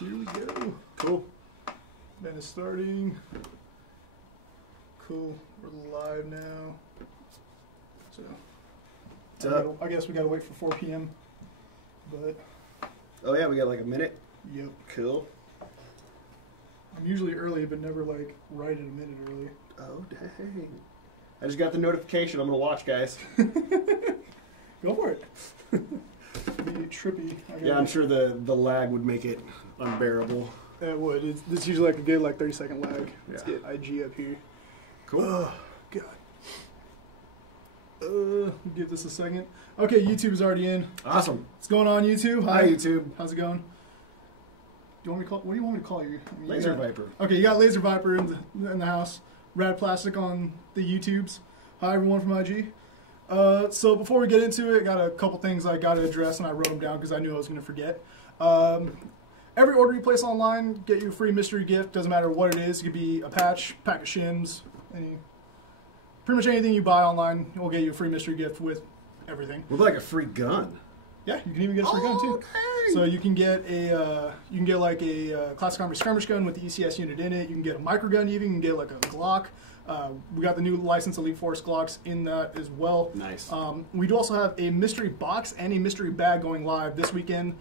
Here we go. Cool. Then it's starting. Cool. We're live now. So, I guess we gotta wait for 4 p.m. But. Oh yeah, we got like a minute. Yep. Cool. I'm usually early, but never like right at a minute early. Oh dang! I just got the notification. I'm gonna watch, guys. Go for it. Be trippy. Yeah, I'm sure the lag would make it unbearable. It would. It's usually like a good 30-second lag. Let's Yeah. get IG up here. Cool. Oh, God. Give this a second. Okay, YouTube's already in. Awesome. What's going on, YouTube? Hi, YouTube. How's it going? Do you want me to call? What do you want me to call you? I mean, Lazer Viper. Okay, you got Lazer Viper in the house. Rad Plastic on the YouTubes. Hi, everyone from IG. So before we get into it, I got a couple things I got to address, and I wrote them down because I knew I was going to forget. Every order you place online, get you a free mystery gift. Doesn't matter what it is. It could be a patch, pack of shims, pretty much anything you buy online will get you a free mystery gift with everything. With like a free gun. Yeah, you can even get a free gun too. Okay. So you can get like a classic army skirmish gun with the ECS unit in it. You can get a microgun. You can get like a Glock. We got the new licensed Elite Force Glocks in that as well. Nice. We do also have a mystery box and a mystery bag going live this weekend.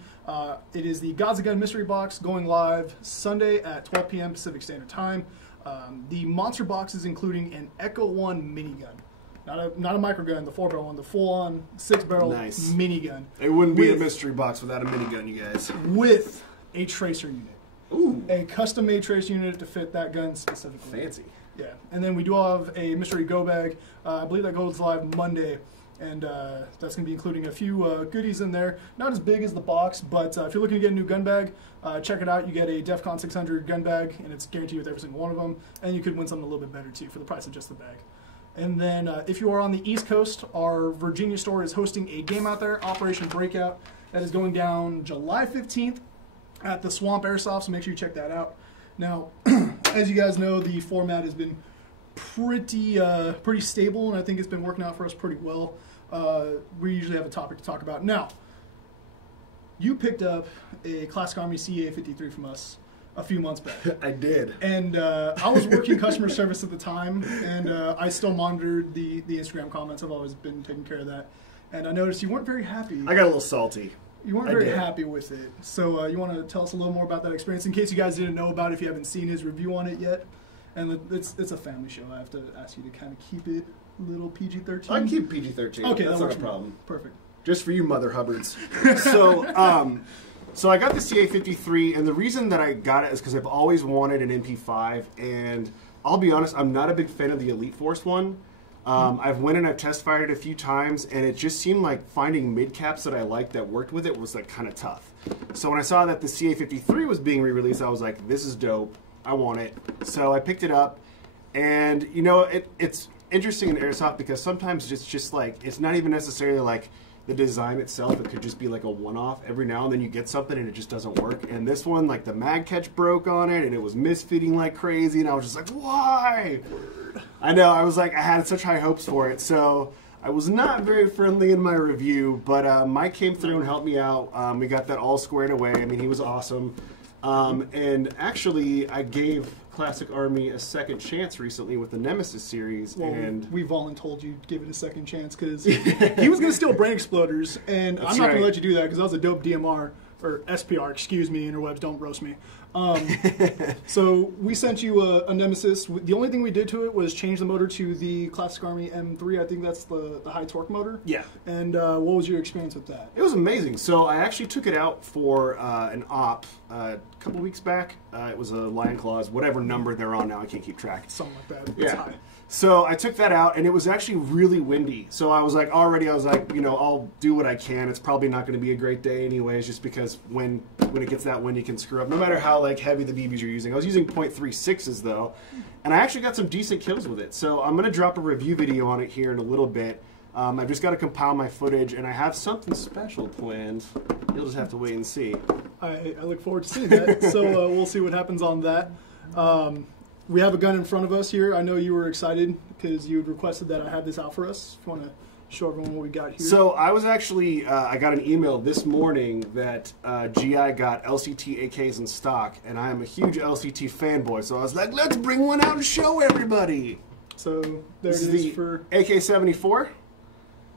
It is the Gaza Gun Mystery Box going live Sunday at 12 p.m. Pacific Standard Time. The monster box is including an Echo 1 minigun. Not a microgun, the 4-barrel one, the full-on 6-barrel minigun. It wouldn't be a mystery box without a minigun, you guys. With a tracer unit. Ooh. A custom-made tracer unit to fit that gun specifically. Fancy. Yeah, and then we do have a mystery go bag. I believe that goes live Monday, and that's going to be including a few goodies in there. Not as big as the box, but if you're looking to get a new gun bag, check it out. You get a DEFCON 600 gun bag, and it's guaranteed with every single one of them. And you could win something a little bit better too for the price of just the bag. And then if you are on the East Coast, our Virginia store is hosting a game out there, Operation Breakout, that is going down July 15th at the Swamp Airsoft, so make sure you check that out. Now, as you guys know, the format has been pretty stable, and I think it's been working out for us pretty well. We usually have a topic to talk about. Now, you picked up a Classic Army CA-53 from us a few months back. I did. And I was working customer service at the time, and I still monitored the Instagram comments. I've always been taking care of that. And I noticed you weren't very happy. I got a little salty. You weren't very happy with it. So you want to tell us a little more about that experience, in case you guys didn't know about it, if you haven't seen his review on it yet. And it's a family show. I have to ask you to kind of keep it a little PG-13. I can keep PG-13. Okay, that's that not a problem. Perfect. Just for you, Mother Hubbards. So I got the CA-53, and the reason that I got it is because I've always wanted an MP5, and I'll be honest, I'm not a big fan of the Elite Force one. I've went and I've test fired it a few times, and it just seemed like finding mid caps that I liked that worked with it was like kind of tough. So when I saw that the CA-53 was being re-released, I was like, this is dope. I want it. So I picked it up, and you know, it's interesting in Airsoft because sometimes it's just like, it's not even necessarily like the design itself. It could just be like a one-off. Every now and then you get something and it just doesn't work. And this one, like the mag catch broke on it, and it was misfitting like crazy, and I was just like, why? I know, I was like, I had such high hopes for it. So I was not very friendly in my review, but Mike came through and helped me out. We got that all squared away. I mean, he was awesome. And actually, I gave Classic Army a second chance recently with the Nemesis series. Well, and we've all told you to give it a second chance because he was going to steal brain exploders, and I'm not going to let you do that because that was a dope DMR, or SPR, excuse me, interwebs, don't roast me. So we sent you a Nemesis. The only thing we did to it was change the motor to the Classic Army M3. I think that's the high torque motor. Yeah. And what was your experience with that? It was amazing. So I actually took it out for an op a couple weeks back. It was a Lion Claws, whatever number they're on now. I can't keep track. Something like that. Yeah. It's high. So I took that out, and it was actually really windy. So I was like, you know, I'll do what I can. It's probably not going to be a great day anyways, just because when it gets that windy, it can screw up. No matter how like heavy the BBs you're using. I was using .36s though, and I actually got some decent kills with it. So I'm going to drop a review video on it here in a little bit. I've just got to compile my footage, and I have something special planned. You'll just have to wait and see. I look forward to seeing that. So we'll see what happens on that. We have a gun in front of us here. I know you were excited because you had requested that I have this out for us. If you want to show everyone what we got here. So I was actually, I got an email this morning that GI got LCT AKs in stock, and I am a huge LCT fanboy, so I was like, let's bring one out and show everybody. So there This it is is the for AK-74.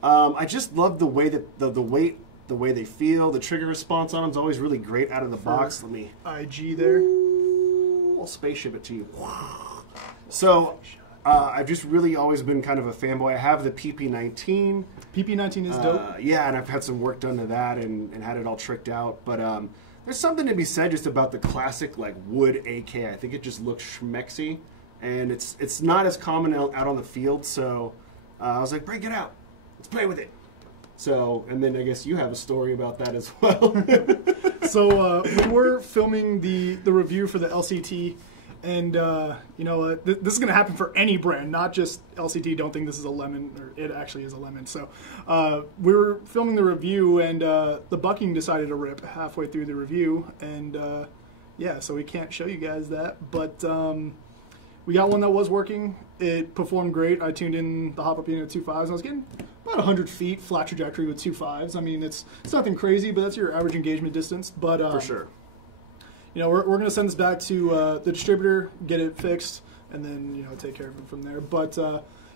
I just love the way that the weight, the way they feel, the trigger response on them is always really great out of the box. Let me IG there. I'll spaceship it to you. So I've just really always been kind of a fanboy. I have the PP-19. PP-19 is dope. Yeah, and I've had some work done to that and had it all tricked out. But there's something to be said just about the classic like wood AK. I think it just looks schmexy, and it's not as common out on the field. So I was like, break it out. Let's play with it. So, and then I guess you have a story about that as well. So we were filming the review for the LCT, and you know, this is going to happen for any brand, not just LCT. Don't think this is a lemon, or it actually is a lemon. So we were filming the review, and the bucking decided to rip halfway through the review, and yeah, so we can't show you guys that, but we got one that was working. It performed great. I tuned in the hop-up unit at 2.5s, and I was getting about 100 feet flat trajectory with 2.5s. I mean, it's nothing crazy, but that's your average engagement distance. But For sure. you know, we're going to send this back to the distributor, get it fixed, and then, you know, take care of it from there. But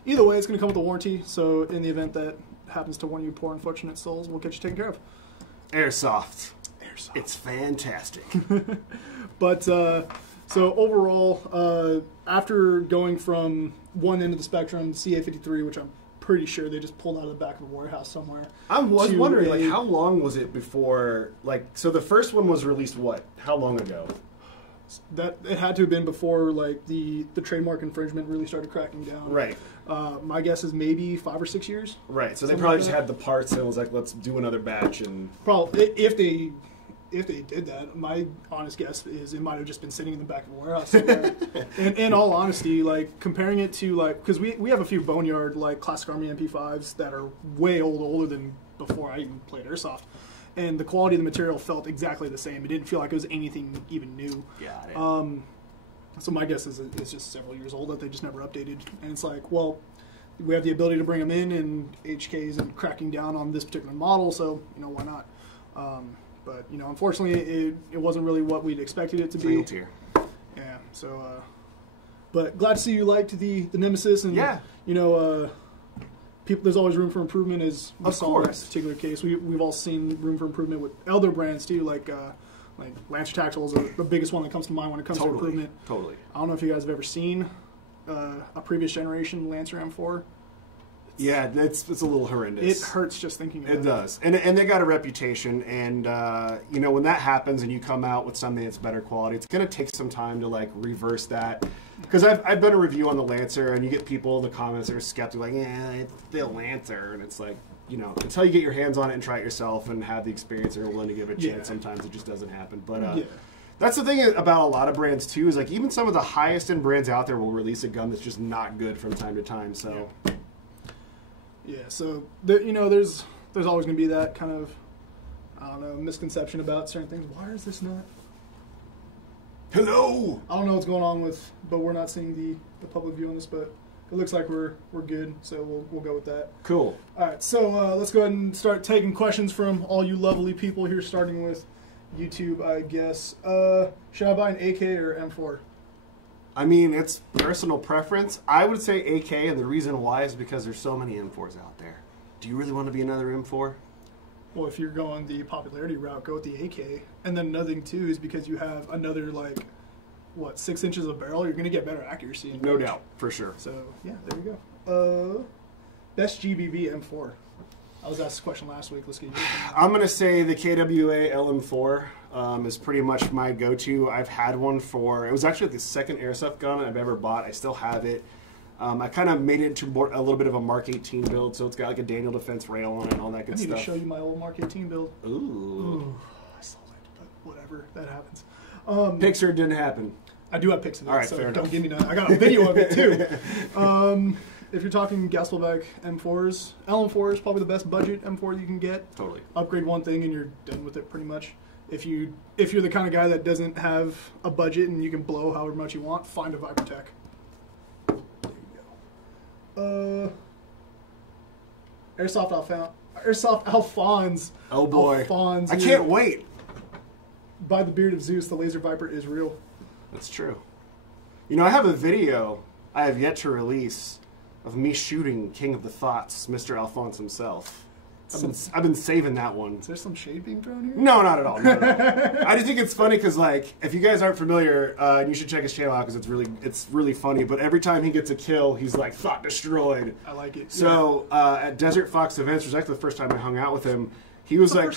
either way, it's going to come with a warranty. So in the event that happens to one of you poor unfortunate souls, we'll get you taken care of. Airsoft. Airsoft. It's fantastic. But so overall, after going from one end of the spectrum, CA53, which I'm pretty sure they just pulled out of the back of a warehouse somewhere. I was wondering, like, a- how long was it before, like, so the first one was released what? How long ago? That it had to have been before like the trademark infringement really started cracking down. Right. My guess is maybe 5 or 6 years. Right, so they Something probably like just that. had the parts and was like, let's do another batch and... Probably if they did that, my honest guess is it might have just been sitting in the back of a warehouse somewhere. In all honesty, like comparing it to like, because we have a few boneyard like Classic Army MP5s that are way older than before I even played Airsoft, and the quality of the material felt exactly the same. It didn't feel like it was anything even new. Got it. So my guess is it's just several years old that they just never updated. And it's like, well, we have the ability to bring them in, and HK isn't cracking down on this particular model, so you know why not? But you know, unfortunately, it wasn't really what we'd expected it to be. Single tier. Yeah. So, but glad to see you liked the Nemesis, and Yeah. you know, people. There's always room for improvement, as we Of saw in course. this particular case. We've all seen room for improvement with other brands too, like Lancer Tactical is the biggest one that comes to mind when it comes to improvement. Totally. I don't know if you guys have ever seen a previous generation Lancer M4. Yeah, it's a little horrendous. It hurts just thinking about it. It does. And they got a reputation, and you know, when that happens and you come out with something that's better quality, it's going to take some time to like reverse that. Because I've done a review on the Lancer, and you get people in the comments that are skeptical, like, yeah, it's the Lancer, and it's like, you know, until you get your hands on it and try it yourself and have the experience and are willing to give it a chance, Yeah. sometimes it just doesn't happen. But Yeah. that's the thing about a lot of brands too, is like even some of the highest end brands out there will release a gun that's just not good from time to time. So Yeah, so you know, there's always going to be that kind of, I don't know, misconception about certain things. Why is this not? hello. I don't know what's going on with, but we're not seeing the public view on this, but it looks like we're good, so we'll go with that. Cool. All right, so let's go ahead and start taking questions from all you lovely people here, starting with YouTube, I guess. Should I buy an AK or M4? I mean, it's personal preference. I would say AK, and the reason why is because there's so many M4s out there. Do you really want to be another M4? Well, if you're going the popularity route, go with the AK. And then another thing, too, is because you have another, like, 6 inches of barrel, you're going to get better accuracy. No doubt, for sure. So, yeah, there you go. Best GBB M4. I was asked this question last week. Let's get you. I'm going to say the KWA LM4 is pretty much my go-to. I've had one for, it was actually the second Airsoft gun I've ever bought. I still have it. I kind of made it into a little bit of a Mark 18 build, so it's got like a Daniel Defense rail on it and all that good I need stuff. to show you my old Mark 18 build. Ooh. I sold it, but whatever. That happens. Picture didn't happen. I do have pics of it, All right, so fair don't enough. give me none. I got a video of it, too. If you're talking Gastelback M4s, LM4 is probably the best budget M4 you can get. Totally. Upgrade one thing and you're done with it pretty much. If you're the kind of guy that doesn't have a budget and you can blow however much you want, find a Viper Tech. There you go. Airsoft Alphonse. Oh boy. Alphonse, I can't wait. By the beard of Zeus, the Lazer Viper is real. That's true. You know, I have a video I have yet to release of me shooting King of the Thoughts, Mr. Alphonse himself. I've been saving that one. Is there some shade being thrown here? No, not at all. Not at all. I just think it's funny because, like, if you guys aren't familiar, you should check his channel out because it's really funny. But every time he gets a kill, he's like, "Thought destroyed." I like it. So at Desert Fox events, which was actually the first time I hung out with him, he was like,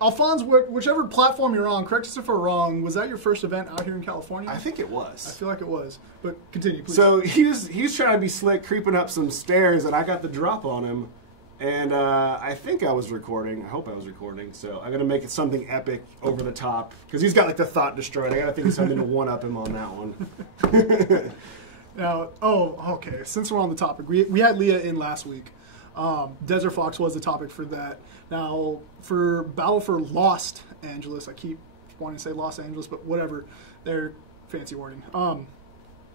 Alphonse, whichever platform you're on, correct us if we're wrong, was that your first event out here in California? I think it was. I feel like it was. But continue, please. So he was trying to be slick, creeping up some stairs, and I got the drop on him. And I think I was recording. I hope I was recording. So I'm going to make it something epic over the top. Because he's got like the thought destroyed. I got to think of something to one-up him on that one. Now, okay. Since we're on the topic, we had Leah in last week. Desert Fox was the topic for that. Now, for Battle for Los Angeles, I keep wanting to say Los Angeles, but whatever. They're fancy wording. I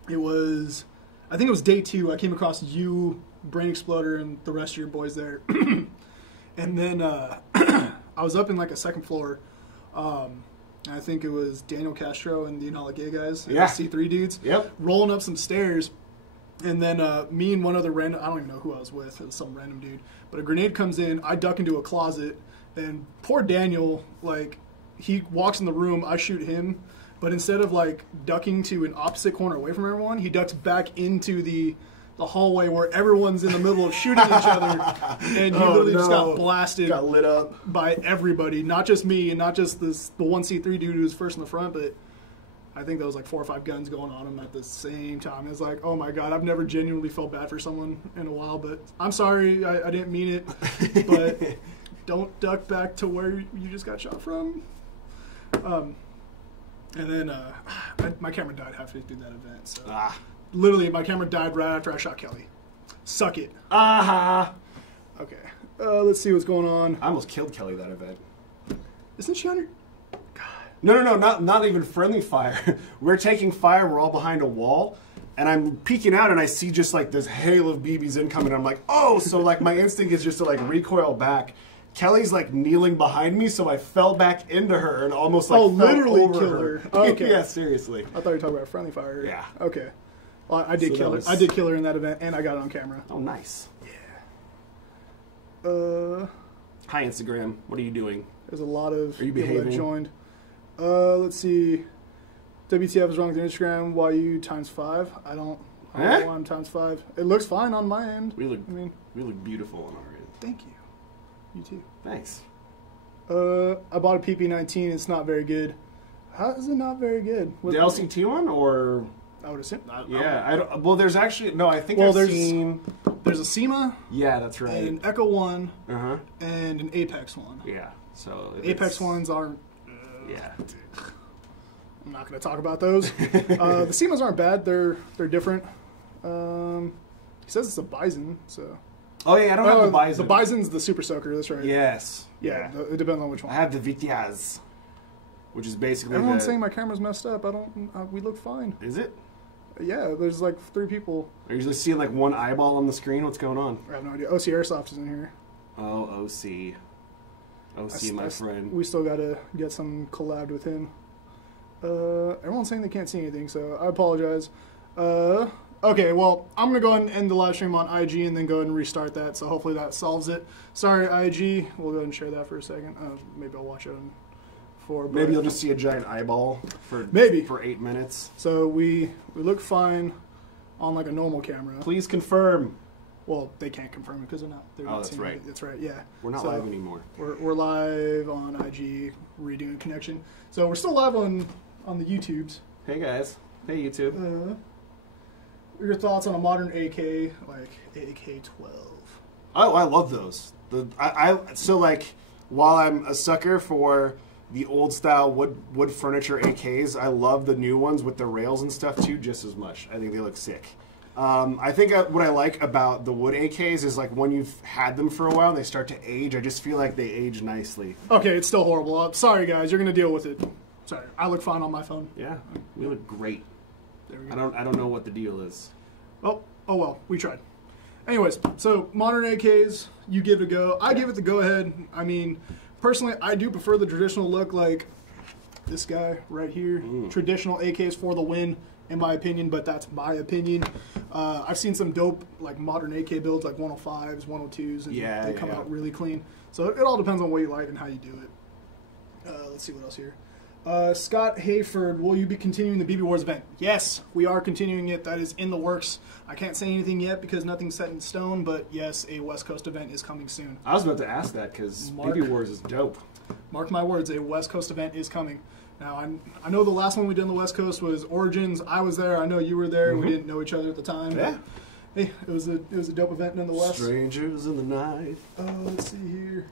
think it was day 2. I came across you, Brain Exploder, and the rest of your boys there. And then I was up in like a second floor. I think it was Daniel Castro and the Not Gay guys, yeah. the C3 dudes, yep. rolling up some stairs. And then me and one other random, I don't even know who I was with, it was some random dude. But a grenade comes in, I duck into a closet, and poor Daniel, like, he walks in the room, I shoot him. But instead of, like, ducking to an opposite corner away from everyone, he ducks back into the hallway where everyone's in the middle of shooting each other. And he literally just got blasted. Got lit up. By everybody. Not just me, and not just the one C3 dude who was first in the front, but I think there was like 4 or 5 guns going on him at the same time. It's like, oh my god, I've never genuinely felt bad for someone in a while, but I'm sorry, I didn't mean it. But don't duck back to where you just got shot from. And then my camera died halfway through that event. So literally, my camera died right after I shot Kelly. Suck it. Okay. Let's see what's going on. I almost killed Kelly that event. Isn't she on your... No, not even friendly fire. We're taking fire, we're all behind a wall, and I'm peeking out and I see just like this hail of BBs incoming, and I'm like, oh, so like my instinct is just to like recoil back. Kelly's like kneeling behind me, so I fell back into her and almost like literally over kill her. Okay. Yeah, seriously. I thought you were talking about friendly fire. Yeah. Okay. Well, I did kill her. I did kill her in that event, and I got it on camera. Oh, nice. Yeah. Hi, Instagram. What are you doing? There's a lot of people that joined. Let's see. WTF is wrong with Instagram. YU ×5. I don't know why I'm ×5. It looks fine on my end. We look beautiful on our end. Thank you. You too. Thanks. I bought a PP19. It's not very good. How is it not very good? The LCT one, or I would assume. I don't. Well, there's actually no. I think there's a SEMA. Yeah, that's right. An Echo one. Uh-huh. And an Apex one. Yeah. So Apex ones aren't. Yeah. I'm not going to talk about those. The SEMAs aren't bad. They're different. He says it's a Bison, so. Oh yeah, I don't have the Bison. The Bison's the Super Soaker. That's right. Yes. Yeah. It depends on which one. I have the Vitiaz, which is basically. Everyone's saying my camera's messed up. We look fine. Is it? Yeah. There's like 3 people. Are you just seeing like one eyeball on the screen? What's going on? I have no idea. OC Airsoft is in here. Oh, OC. My friend. We still got to get some collab with him. Everyone's saying they can't see anything, so I apologize. Okay, well, I'm going to go ahead and end the live stream on IG and then go ahead and restart that, so hopefully that solves it. Sorry, IG. We'll go ahead and share that for a second. Maybe I'll watch it on 4. Maybe you'll just see a giant eyeball for 8 minutes. So we look fine on like a normal camera. Please confirm. Well, they can't confirm it because they're not that's right. That's right, yeah. We're not live anymore. We're live on IG, redoing connection. So we're still live on the YouTubes. Hey guys. Hey YouTube. Your thoughts on a modern AK, like AK-12? Oh, I love those. So like, while I'm a sucker for the old style wood furniture AKs, I love the new ones with the rails and stuff too just as much. I think they look sick. I think what I like about the wood AKs is like when you've had them for a while, they start to age. I just feel like they age nicely. Okay, it's still horrible. Sorry guys, you're gonna deal with it. Sorry, I look fine on my phone. Yeah, we look great. There we go. I don't know what the deal is. Oh well, we tried. Anyways, so modern AKs, you give it a go. I give it the go-ahead. I mean, personally, I do prefer the traditional look, like this guy right here. Traditional AKs for the win, in my opinion, but that's my opinion. I've seen some dope, like, modern AK builds, like 105s, 102s, and they come out really clean. So it all depends on what you like and how you do it. Let's see what else here. Scott Hayford, will you be continuing the BB Wars event? Yes, we are continuing it. That is in the works. I can't say anything yet because nothing's set in stone, but yes, a West Coast event is coming soon. I was about to ask that because BB Wars is dope. Mark my words, a West Coast event is coming. Now, I know the last one we did on the West Coast was Origins. I was there. I know you were there. We didn't know each other at the time. Yeah. Hey, it was a dope event nonetheless. Strangers in the night. Let's see here.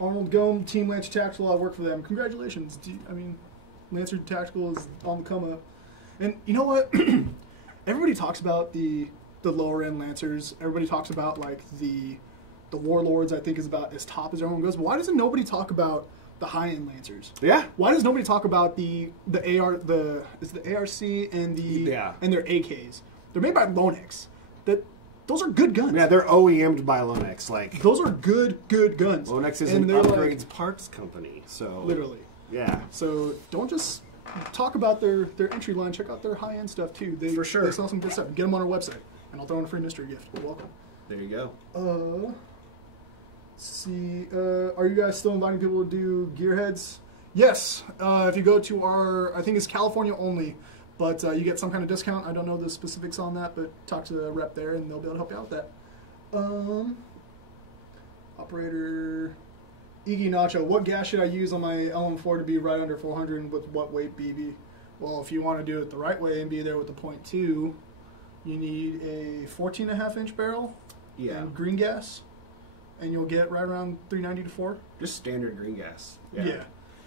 Arnold Gome, Team Lancer Tactical, I work for them. Congratulations. I mean, Lancer Tactical is on the come up. And you know what? Everybody talks about the lower end Lancers. Everybody talks about like the Warlords, I think is about as top as everyone goes. But why doesn't nobody talk about the high end Lancers? Yeah. Why does nobody talk about the ARC and and their AKs? They're made by Lonex. Those are good guns. Yeah, they're OEM'd by Lonex. Like, those are good guns. Lonex is an upgrades parts company, so literally. Yeah. So don't just talk about their entry line. Check out their high end stuff too. For sure. They sell some good stuff. Get them on our website, and I'll throw in a free mystery gift. You're welcome. There you go. Let's see. Are you guys still inviting people to do Gearheads? Yes. If you go to our, I think it's California only. But you get some kind of discount. I don't know the specifics on that, but talk to the rep there, and they'll be able to help you out with that. Operator Iggy Nacho, what gas should I use on my LM4 to be right under 400 and with what weight BB? Well, if you want to do it the right way and be there with the .2, you need a 14.5-inch barrel and green gas, and you'll get right around 390 to 4. Just standard green gas. Yeah.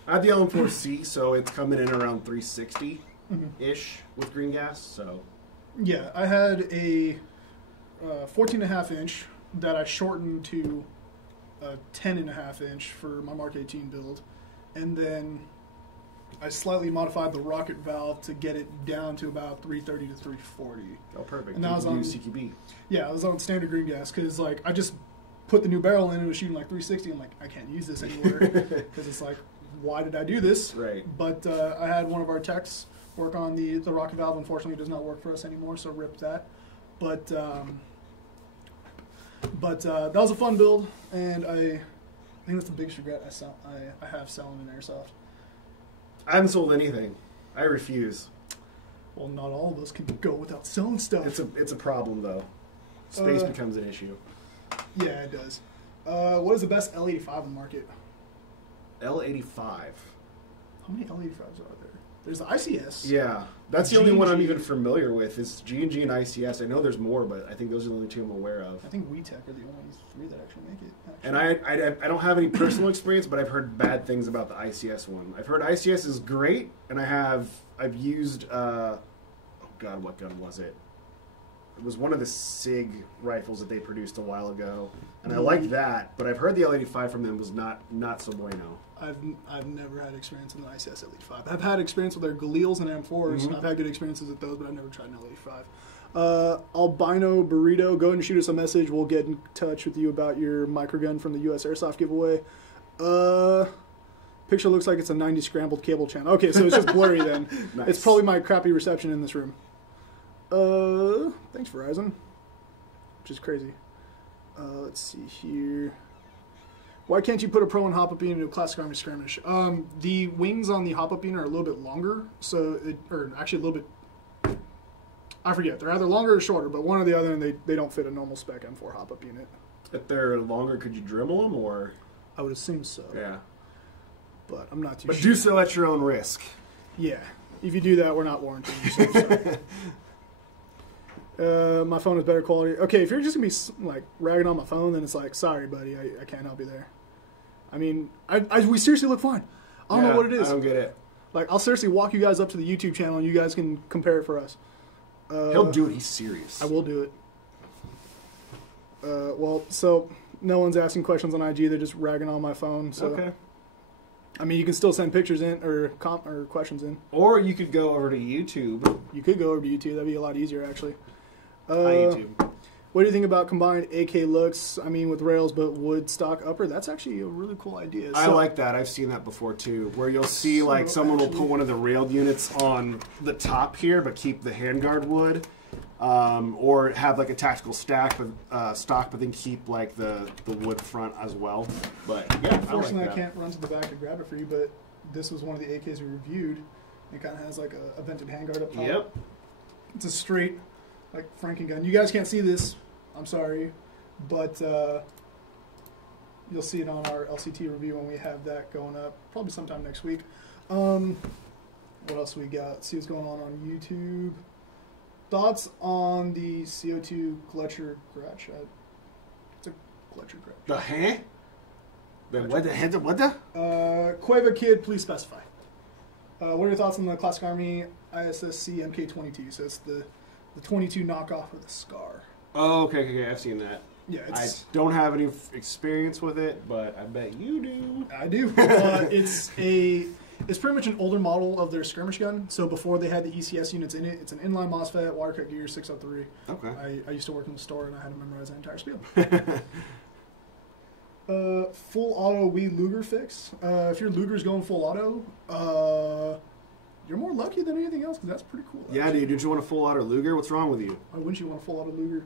I have the LM4C, so it's coming in around 360. Ish with green gas, so yeah, I had a 14.5-inch that I shortened to a 10.5-inch for my Mark 18 build, and then I slightly modified the rocket valve to get it down to about 330 to 340. Oh, perfect. And that was on CQB. Yeah, I was on standard green gas because like I just put the new barrel in and it was shooting like 360. I'm like, I can't use this anywhere because it's like, why did I do this? Right. But I had one of our techs work on the rocket valve. Unfortunately, it does not work for us anymore, so rip that. But that was a fun build, and I think that's the biggest regret I have selling in Airsoft. I haven't sold anything. I refuse. Well, not all of us can go without selling stuff. It's a problem though. Space becomes an issue. Yeah, it does. What is the best L85 on the market? L85. How many L85s are there? There's the ICS. Yeah, that's the only one I'm even familiar with. Is G&G and ICS. I know there's more, but I think those are the only two I'm aware of. I think WeTech are the only three that actually make it. And I don't have any personal experience, but I've heard bad things about the ICS one. I've heard ICS is great, and I've used oh god, what gun was it? It was one of the SIG rifles that they produced a while ago, and I liked that. But I've heard the L85 from them was not so bueno. I've never had experience in the ICS L85. I've had experience with their Galeals and M4s. I've had good experiences with those, but I've never tried an L85. Albino Burrito, go ahead and shoot us a message. We'll get in touch with you about your microgun from the U.S. Airsoft giveaway. Picture looks like it's a 90 scrambled cable channel. Okay, so it's just blurry then. Nice. It's probably my crappy reception in this room. Thanks, Verizon. Which is crazy. Let's see here. Why can't you put a Pro and hop-up beam into a classic Army skirmish? The wings on the hop-up beam are a little bit longer, or actually a little bit, I forget. They're either longer or shorter, but one or the other, and they don't fit a normal spec M4 hop-up unit. If they're longer, could you Dremel them, or? I would assume so. Yeah. But I'm not too sure. But do so at your own risk. Yeah. If you do that, we're not warranting you. My phone is better quality. Okay, if you're just going to be like ragging on my phone, then it's like, sorry, buddy, I can't help you there. I mean, we seriously look fine. I don't know what it is. I don't get it. Like, I'll seriously walk you guys up to the YouTube channel, and you guys can compare it for us. He'll do it. He's serious. I will do it. Well, so no one's asking questions on IG. They're just ragging on my phone. So. Okay. I mean, you can still send pictures in or questions in. Or you could go over to YouTube. You could go over to YouTube. That'd be a lot easier, actually. Hi, YouTube. What do you think about combined AK looks? I mean, with rails, but wood stock upper. That's actually a really cool idea. I like that. I've seen that before too, where you'll see like someone will put one of the railed units on the top here, but keep the handguard wood, or have like a tactical stock, but then keep like the wood front as well. But yeah, unfortunately, I can't run to the back and grab it for you, but this was one of the AKs we reviewed. It kind of has like a vented handguard up top. Yep. It's a straight like Franken gun. You guys can't see this. I'm sorry, but you'll see it on our LCT review when we have that going up, probably sometime next week. What else we got? Let's see what's going on YouTube. Thoughts on the CO2 Gletcher grad shot? It's a Gletcher grad shot. The huh? What the? Cueva Kid, please specify. What are your thoughts on the Classic Army ISSC MK22? So it's the 22 knockoff with a scar. Oh, okay. I've seen that. Yeah, I don't have any experience with it, but I bet you do. I do. It's pretty much an older model of their skirmish gun. So before they had the ECS units in it, it's an inline MOSFET, wire cut gear, 603. Okay. I used to work in the store and I had to memorize that entire spiel. Full auto Luger fix. If your Luger's going full auto, you're more lucky than anything else because that's pretty cool. Yeah, dude. Did you want a full auto Luger? What's wrong with you? Why wouldn't you want a full auto Luger?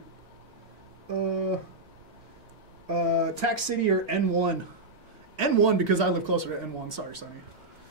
Tac City or N1? N1 because I live closer to N1. Sorry, Sonny.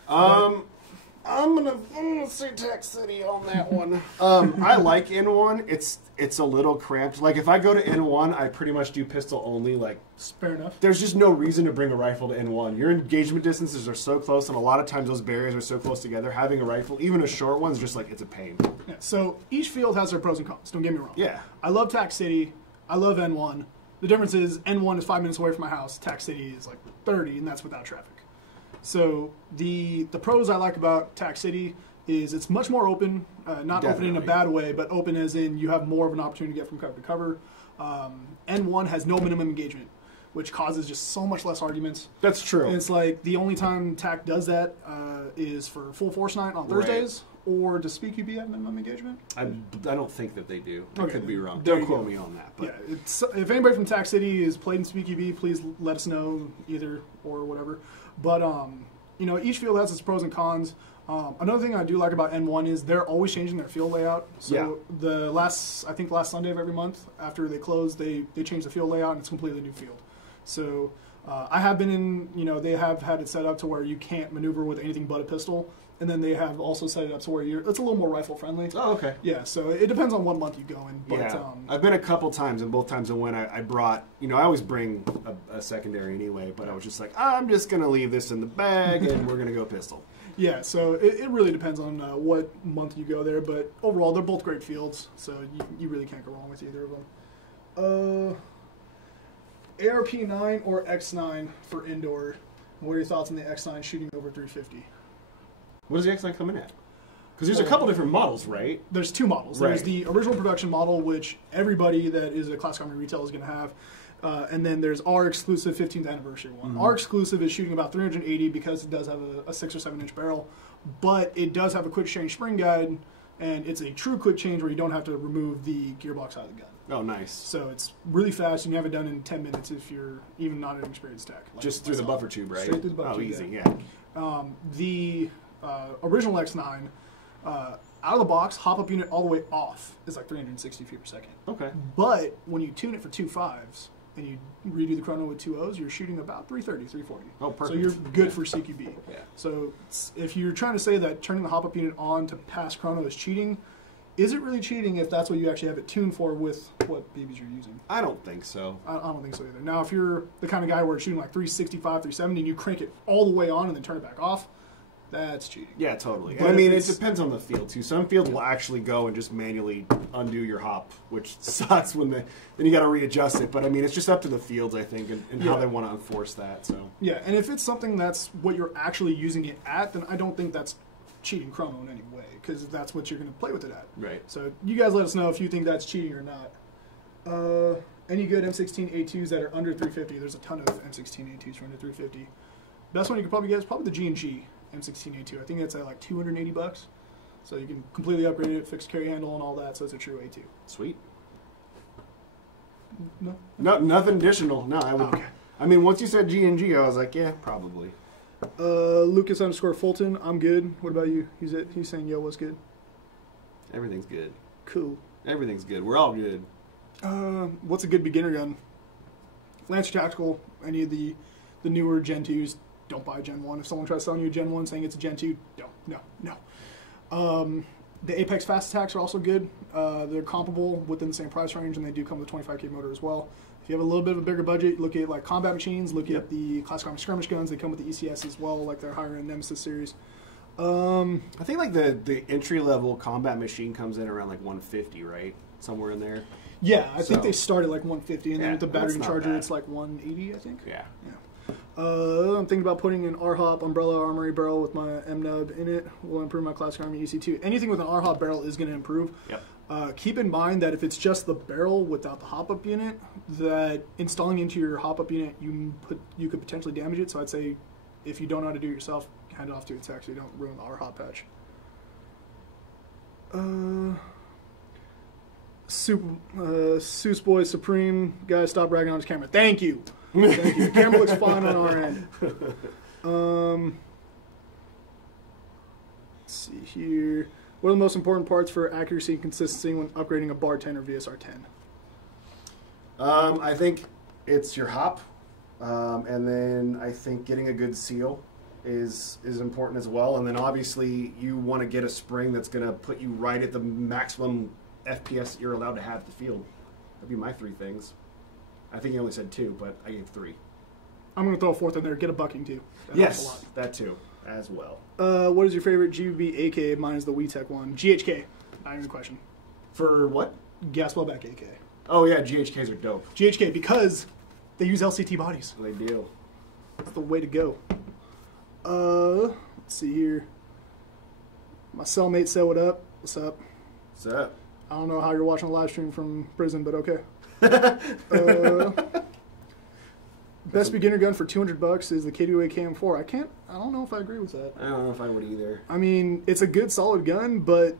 I'm gonna say Tech City on that one. I like N1. It's a little cramped. Like if I go to N1, I pretty much do pistol only. Like fair enough. There's just no reason to bring a rifle to N1. Your engagement distances are so close, and a lot of times those barriers are so close together. Having a rifle, even a short one, is just like it's a pain. Yeah, so each field has their pros and cons. Don't get me wrong. Yeah. I love Tac City. I love N1. The difference is N1 is 5 minutes away from my house. Tac City is like 30, and that's without traffic. So the pros I like about Tac City is it's much more open, not Definitely. open in a bad way, but open as in you have more of an opportunity to get from cover to cover. N1 has no minimum engagement, which causes just so much less arguments. That's true. And it's like the only time TAC does that is for full force night on Thursdays, or does SpeedQB have minimum engagement? I don't think that they do. I could be wrong. There Don't you quote go. me on that. But. Yeah, if anybody from Tac City is played in SpeedQB, please let us know either or whatever. But each field has its pros and cons. Another thing I do like about N1 is they're always changing their field layout. So the last Sunday of every month after they close, they change the field layout and it's a completely new field. So I have been in, they have had it set up to where you can't maneuver with anything but a pistol. And then they have also set it up to where it's a little more rifle friendly. Oh, okay. Yeah, so it depends on what month you go in. But, yeah, I've been a couple times, and both times I went, I brought, I always bring a secondary anyway, but I was just like, I'm just going to leave this in the bag, and we're going to go pistol. Yeah, so it really depends on what month you go there, but overall, they're both great fields, so you really can't go wrong with either of them. ARP9 or X9 for indoor. What are your thoughts on the X9 shooting over 350? What does the X9 come in at? Because there's a couple different models, right? There's two models. Right. There's the original production model, which everybody that is a Classic Army retail is going to have. And then there's our exclusive 15th anniversary one. Mm-hmm. Our exclusive is shooting about 380 because it does have a 6 or 7 inch barrel. But it does have a quick change spring guide, and it's a true quick change where you don't have to remove the gearbox out of the gun. Oh, nice. So it's really fast. You can have it done in 10 minutes if you're even not an experienced tech. Just through the buffer tube, right? Straight through the buffer tube. Oh, easy, yeah. The original X9, out of the box, hop-up unit all the way off is like 360 feet per second. Okay. But when you tune it for 2.5s and you redo the chrono with 2 O's, you're shooting about 330, 340. Oh, perfect. So you're good for CQB. Yeah. So if you're trying to say that turning the hop-up unit on to pass chrono is cheating, is it really cheating if that's what you actually have it tuned for with what BBs you're using? I don't think so. I don't think so either. Now, if you're the kind of guy where it's shooting like 365, 370, and you crank it all the way on and then turn it back off, that's cheating. Yeah, totally. But I mean, it depends on the field, too. Some fields will actually go and just manually undo your hop, which sucks then you got to readjust it. But, I mean, it's just up to the fields, I think, and how they want to enforce that. So yeah, and if it's something that's what you're actually using it at, then I don't think that's cheating chrono in any way, because that's what you're going to play with it at. Right. So you guys let us know if you think that's cheating or not. Any good M16A2s that are under 350? There's a ton of M16A2s for under 350. Best one you could probably get is probably the G&G M16A2. I think it's at like $280. So you can completely upgrade it, fix carry handle and all that, so it's a true A2. Sweet. No, nothing additional. No, I would. Okay. I mean, once you said G&G, I was like, yeah, probably. Lucas_Fulton, I'm good. What about you? He's saying, yo, what's good? Everything's good. Cool. Everything's good. We're all good. What's a good beginner gun? Lancer Tactical, any of the newer Gen 2s, don't buy Gen 1. If someone tries selling you a Gen 1 saying it's a Gen 2, no. The Apex Fast Attacks are also good. They're comparable within the same price range, and they do come with a 25K motor as well. If you have a little bit of a bigger budget, look at like combat machines, look at the Classic Army skirmish guns. They come with the ECS as well, like their higher end Nemesis series. I think like the entry level combat machine comes in around like 150, right? Somewhere in there. Yeah, I think they start at like 150, and then with the battery charger, bad. it's like 180, I think. Yeah. I'm thinking about putting an R-Hop Umbrella Armory barrel with my M-Nub in it. Will improve my Classic Army EC2. Anything with an R-Hop barrel is going to improve. Yep. Keep in mind that if it's just the barrel without the hop-up unit, that installing into your hop-up unit, you could potentially damage it. So I'd say if you don't know how to do it yourself, hand it off to a tech so you don't ruin the R-Hop patch. Seuss Boy Supreme, guys, stop bragging on his camera. Thank you. Thank you. The camera looks fine on our end. Let's see here. What are the most important parts for accuracy and consistency when upgrading a Bar 10 or VSR 10? I think it's your hop, and then I think getting a good seal is important as well. And then obviously you want to get a spring that's going to put you right at the maximum FPS you're allowed to have at the field. That'd be my 3 things. I think you only said 2, but I gave 3. I'm going to throw a 4th in there. Get a bucking too. That helps a lot. That too, as well. What is your favorite GBB AK? Mine is the WeTech one. GHK. Not even a question. For what? Gas blowback AK. Oh yeah, GHKs are dope. GHK because they use LCT bodies. They do. That's the way to go. Let's see here. My cellmate said, "What up? What's up? What's up?" I don't know how you're watching a live stream from prison, but okay. Best beginner gun for $200 is the KDOA KM4. I don't know if I agree with that. I don't know if I would either. I mean, it's a good, solid gun, but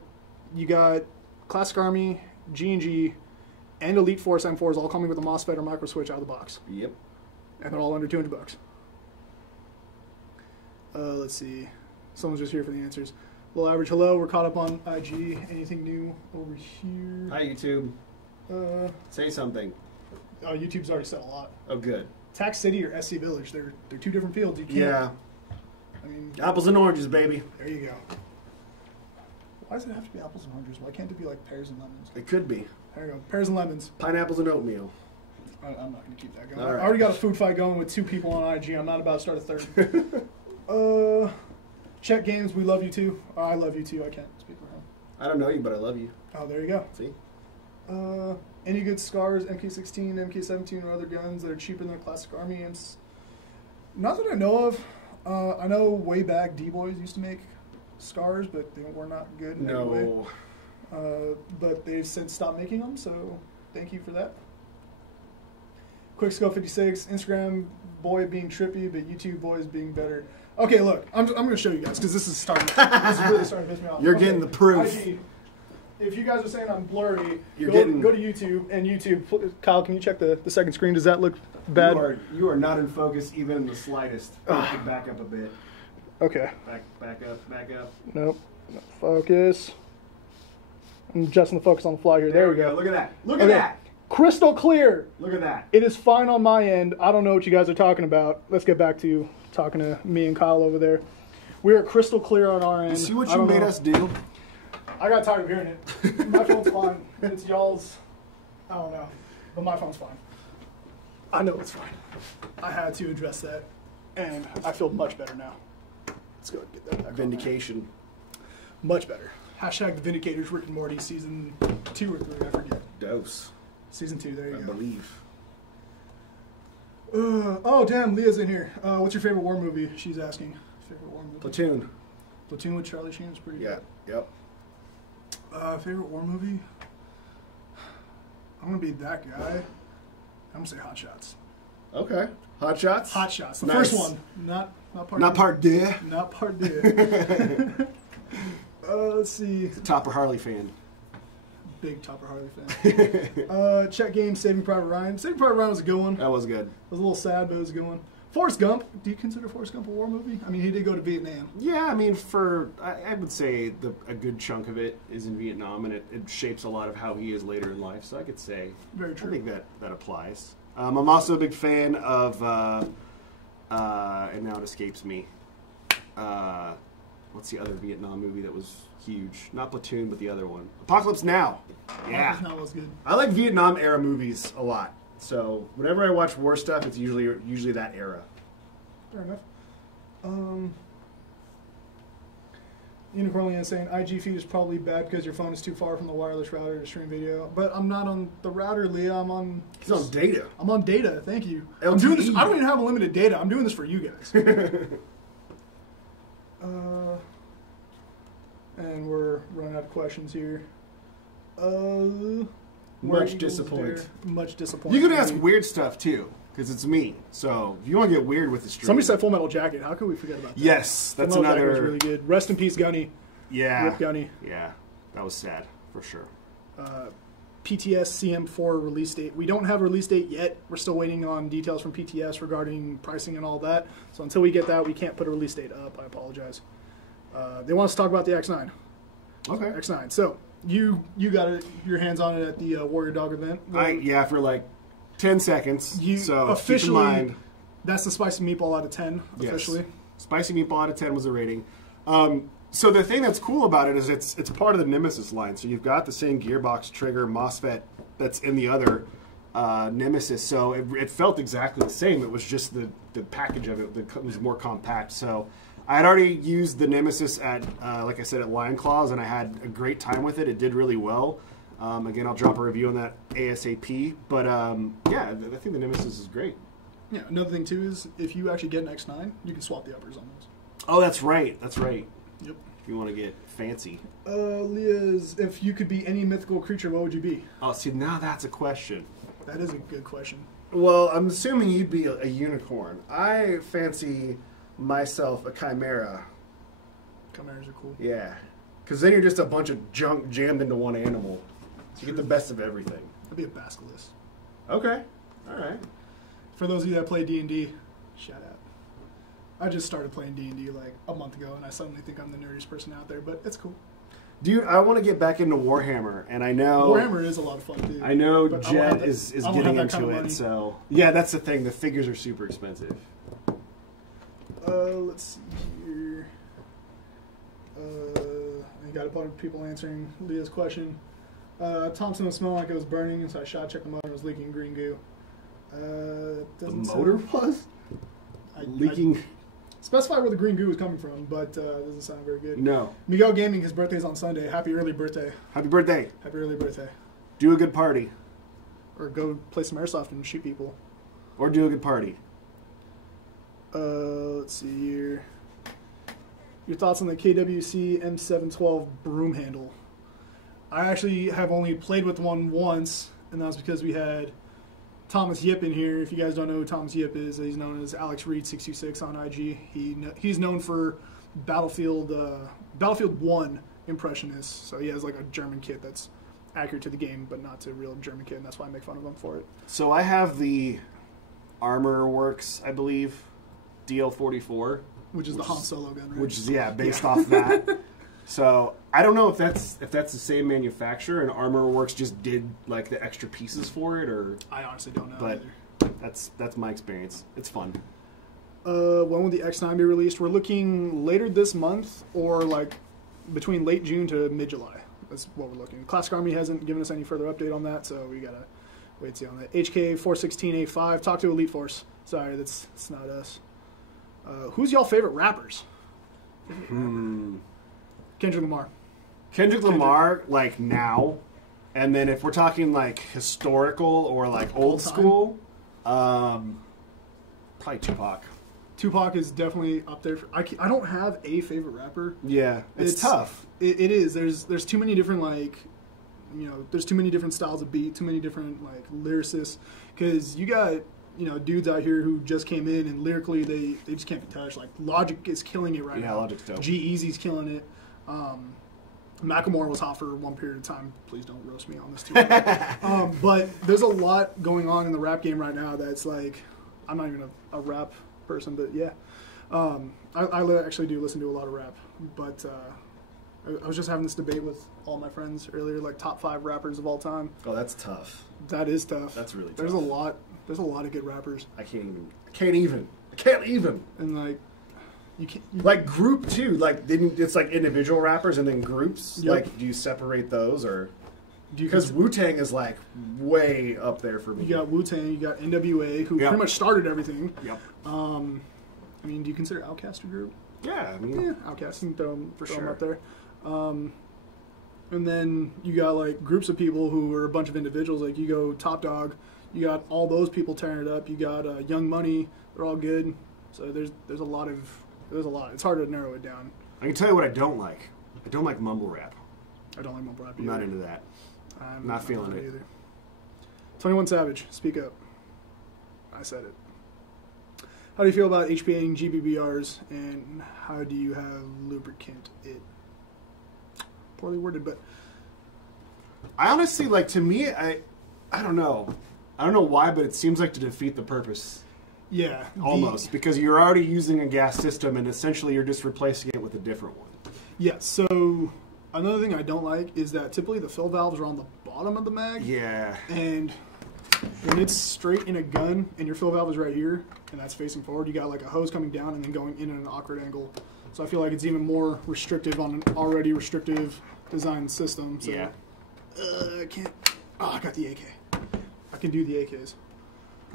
you got Classic Army, G&G, and Elite Force M4s all coming with a MOSFET or micro switch out of the box. Yep. And they're all under $200. Let's see. Someone's just here for the answers. Little Average, hello. We're caught up on IG. Anything new over here? Hi, YouTube. Say something. Oh, YouTube's already said a lot. Oh, good. Tax City or SC Village, they're 2 different fields. You can't. Yeah. I mean, apples and oranges, baby. There you go. Why does it have to be apples and oranges? Why can't it be like pears and lemons? It could be. There you go. Pears and lemons. Pineapples and oatmeal. I'm not going to keep that going. All right. I already got a food fight going with 2 people on IG. I'm not about to start a 3rd. Check Games, we love you too. I love you too. I can't speak for him. I don't know you, but I love you. Oh, there you go. See? Any good scars, MK16, MK17, or other guns that are cheaper than a Classic Army amps? Not that I know of. I know way back D-Boys used to make scars, but they were not good in any way. But they've since stopped making them, so thank you for that. Quickscope 56, Instagram boy being trippy, but YouTube boys being better. Okay, look, I'm going to show you guys because this is really starting to piss me off. You're getting the proof. IG, if you guys are saying I'm blurry, go to YouTube, and YouTube, Kyle, can you check the second screen? Does that look bad? You are not in focus even in the slightest. Back up a bit. Okay. Back up. Nope. Focus. I'm adjusting the focus on the fly here. There we go. Look at that. Look at that. Crystal clear. Look at that. It is fine on my end. I don't know what you guys are talking about. Let's get back to talking to me and Kyle over there. We are crystal clear on our end. See what you made us do? I got tired of hearing it. My phone's fine. It's y'all's. I don't know. But my phone's fine. I know it's fine. I had to address that. And I feel much better now. Let's go get that back. Vindication. Much better. Hashtag the Vindicators, Rick and Morty, season 2 or 3, I forget. Dose. Season 2, there you go. I believe. Oh, damn, Leah's in here. What's your favorite war movie? She's asking. Favorite war movie? Platoon. Platoon with Charlie Sheen is pretty good. Yep. Favorite war movie? I'm going to be that guy. I'm going to say Hot Shots. Okay. Hot Shots? Hot Shots. The nice. first one. Not part Not part deux. Not part deux. Let's see. Topper Harley fan. big Topper Harley fan. Check game, Saving Private Ryan. Saving Private Ryan was a good one. That was good. It was a little sad, but it was a good one. Forrest Gump. Do you consider Forrest Gump a war movie? I mean, he did go to Vietnam. Yeah, I mean, I would say a good chunk of it is in Vietnam, and it shapes a lot of how he is later in life. So I could say, very true. I think that applies. I'm also a big fan of, and now it escapes me. What's the other Vietnam movie that was huge? Not Platoon, but the other one. Apocalypse Now. Yeah. Apocalypse Now was good. I like Vietnam era movies a lot. So whenever I watch war stuff, it's usually that era. Fair enough. Unicorn is saying IG feed is probably bad because your phone is too far from the wireless router to stream video. But I'm not on the router, Leah. I'm on. He's on data. I'm on data. Thank you. LTE. I'm doing this. I don't even have unlimited data. I'm doing this for you guys. And we're running out of questions here. Much disappointed. Much disappointed. You can ask weird stuff too, because it's me. So if you want to get weird with the stream. Somebody said Full Metal Jacket. How could we forget about that? Yes, that's Full Metal another. Jacket was really good. Rest in peace, Gunny. Yeah. Rip Gunny. Yeah, that was sad for sure. PTS CM4 release date. We don't have a release date yet. We're still waiting on details from PTS regarding pricing and all that. So until we get that, we can't put a release date up. I apologize. They want us to talk about the X9. Okay. X9. So you got your hands on it at the Warrior Dog event. Yeah, for like 10 seconds. So officially, keep in mind, that's the spicy meatball out of 10. Officially, yes. Spicy meatball out of 10 was the rating. So the thing that's cool about it is it's part of the Nemesis line. So you've got the same gearbox, trigger, MOSFET that's in the other Nemesis. So it felt exactly the same. It was just the package of it that was more compact. So I had already used the Nemesis at, like I said, at Lion Claws, and I had a great time with it. It did really well. Again, I'll drop a review on that ASAP. But yeah, I think the Nemesis is great. Yeah. Another thing too is if you actually get an X9, you can swap the uppers on those. Oh, that's right. That's right. Yep. If you want to get fancy. Leah's, if you could be any mythical creature, what would you be? Oh, see, now that's a question. That is a good question. Well, I'm assuming you'd be a unicorn. I fancy myself a chimera. Chimeras are cool. Yeah. Because then you're just a bunch of junk jammed into one animal. So you get the best of everything. I'd be a basilisk. Okay. All right. For those of you that play D&D, shout out. I just started playing D&D like a month ago, and I suddenly think I'm the nerdiest person out there, but it's cool. Dude, I want to get back into Warhammer, and I know... Warhammer is a lot of fun, too. I know Jet is getting into it, money. so... Yeah, that's the thing. The figures are super expensive. Let's see here. I got a bunch of people answering Leah's question. Thompson was smelling like it was burning, so I shot checked the motor and it was leaking green goo. The motor was? Leaking... Specify where the green goo was coming from, but doesn't sound very good. No. Miguel Gaming, his birthday's on Sunday. Happy early birthday. Happy birthday. Happy early birthday. Do a good party. Or go play some Airsoft and shoot people. Or do a good party. Let's see here. Your thoughts on the KWC M712 broom handle? I actually have only played with one once, and that was because we had Thomas Yip in here. If you guys don't know who Thomas Yip is, he's known as Alex Reed 626 on IG. He's known for Battlefield 1 impressionist. So he has like a German kit that's accurate to the game, but not to a real German kit, and that's why I make fun of him for it. So I have the Armor Works, I believe, DL44, which is the Han Solo gun, right? Which is based off that. So I don't know if that's the same manufacturer, and Armor Works just did like the extra pieces for it, or I honestly don't know. But either. that's my experience. It's fun. When will the X9 be released? We're looking later this month, or like between late June to mid-July. That's what we're looking. Classic Army hasn't given us any further update on that, so we gotta wait and see on that. HK 416A5. Talk to Elite Force. Sorry, that's not us. Who's y'all favorite rappers? Kendrick Lamar. Kendrick Lamar, like now, and then if we're talking like historical or like old school, probably Tupac. Tupac is definitely up there. I don't have a favorite rapper. Yeah, it's tough. It is. There's too many different there's too many different styles of beat, too many different like lyricists, because you got dudes out here who just came in and lyrically they just can't be touched. Like Logic is killing it right now. Yeah, Logic's dope. G-Eazy's killing it. Macklemore was hot for one period of time. Please don't roast me on this too much. But there's a lot going on in the rap game right now that's like, I'm not even a rap person, but yeah. I actually do listen to a lot of rap, but I was just having this debate with all my friends earlier, like top 5 rappers of all time. Oh, that's tough. That is tough. That's really tough. There's a lot of good rappers. I can't even. And like, you like group too. Like it's like individual rappers and then groups. Yep. Like, do you separate those or? Because Wu-Tang is like way up there for me. You got Wu-Tang, you got NWA, who pretty much started everything. Yep. I mean, do you consider Outkast a group? Yeah, I mean, yeah, Outkast, you can throw them up there. And then you got like groups of people who are a bunch of individuals. Like you go Top Dog, you got all those people tearing it up. You got Young Money, they're all good. So there's a lot. It's hard to narrow it down. I can tell you what I don't like. I don't like mumble rap. I don't like mumble rap. I'm not into that. I'm not feeling it either. 21 Savage, speak up. I said it. How do you feel about HPAing GBBRs, and how do you have lubricant it? Poorly worded, but I honestly, like, to me, I don't know. I don't know why, but it seems like to defeat the purpose. Yeah. Almost, because you're already using a gas system, and essentially you're just replacing it with a different one. Yeah, so another thing I don't like is that typically the fill valves are on the bottom of the mag. Yeah. And when it's straight in a gun, and your fill valve is right here, and that's facing forward, you got like a hose coming down and then going in at an awkward angle. So I feel like it's even more restrictive on an already restrictive design system. So, yeah. I can't. Oh, I got the AK. I can do the AKs.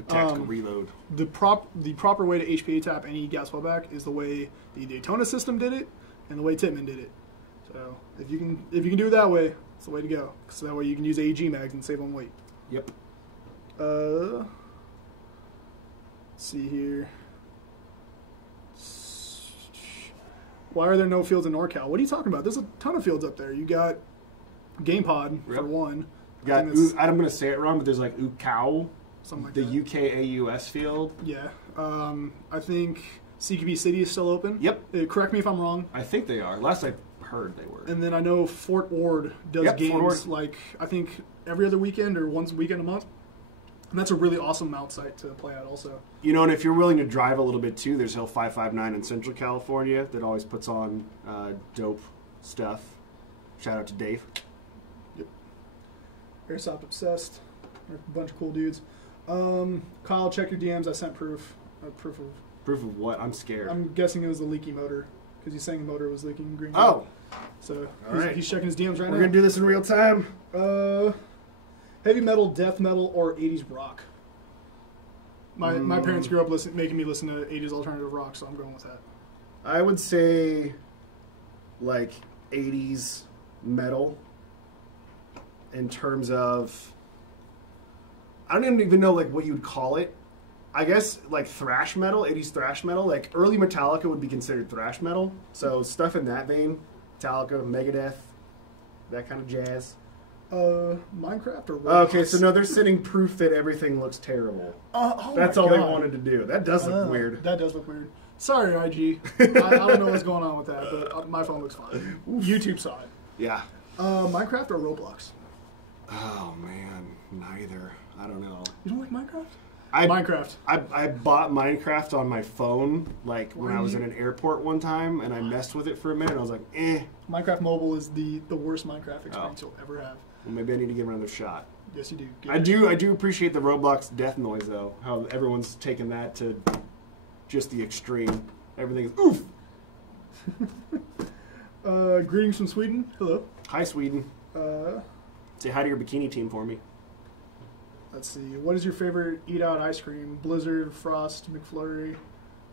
Tactical reload. The proper way to HPA tap any gas flowback is the way the Daytona system did it, and the way Tippmann did it. So if you can do it that way, it's the way to go. So that way you can use AEG mags and save on weight. Yep. Let's see here. Why are there no fields in NorCal? What are you talking about? There's a ton of fields up there. You got GamePod for one. I'm going to say it wrong, but there's like UCAU, something like the that. UKAUS field. Yeah. I think CQB City is still open. Yep. Correct me if I'm wrong. I think they are. Last I heard they were. And then I know Fort Ord does games like I think every other weekend or once a weekend a month. And that's a really awesome mount site to play at also. You know, and if you're willing to drive a little bit too, there's Hill 559 in Central California that always puts on dope stuff. Shout out to Dave. Yep. Airsoft obsessed. They're a bunch of cool dudes. Kyle, check your DMs. I sent proof. Proof of what? I'm scared. I'm guessing it was a leaky motor because he's saying the motor was leaking green. Oh. So right. He's checking his DMs right now. We're going to do this in real time. Heavy metal, death metal, or 80s rock? My parents grew up making me listen to 80s alternative rock, so I'm going with that. I would say like 80s metal in terms of, I don't even know like what you'd call it. I guess like thrash metal, 80s thrash metal. Like early Metallica would be considered thrash metal. So stuff in that vein, Metallica, Megadeth, that kind of jazz. Minecraft or Roblox? Okay, so no, they're sending proof that everything looks terrible. That's all they wanted to do. That does look weird. That does look weird. Sorry, IG. I don't know what's going on with that, but my phone looks fine. YouTube saw it. Yeah. Minecraft or Roblox? Oh, man. Neither. I don't know. You don't like Minecraft? Minecraft. I bought Minecraft on my phone like when I was in an airport one time, and I messed with it for a minute. And I was like, eh. Minecraft Mobile is the worst Minecraft experience you'll ever have. Well, maybe I need to give it another shot. Yes, you do. I do appreciate the Roblox death noise, though. How everyone's taken that to just the extreme. Everything is oof. Greetings from Sweden. Hello. Hi, Sweden. Say hi to your bikini team for me. Let's see. What is your favorite eat-out ice cream? Blizzard, Frost, McFlurry.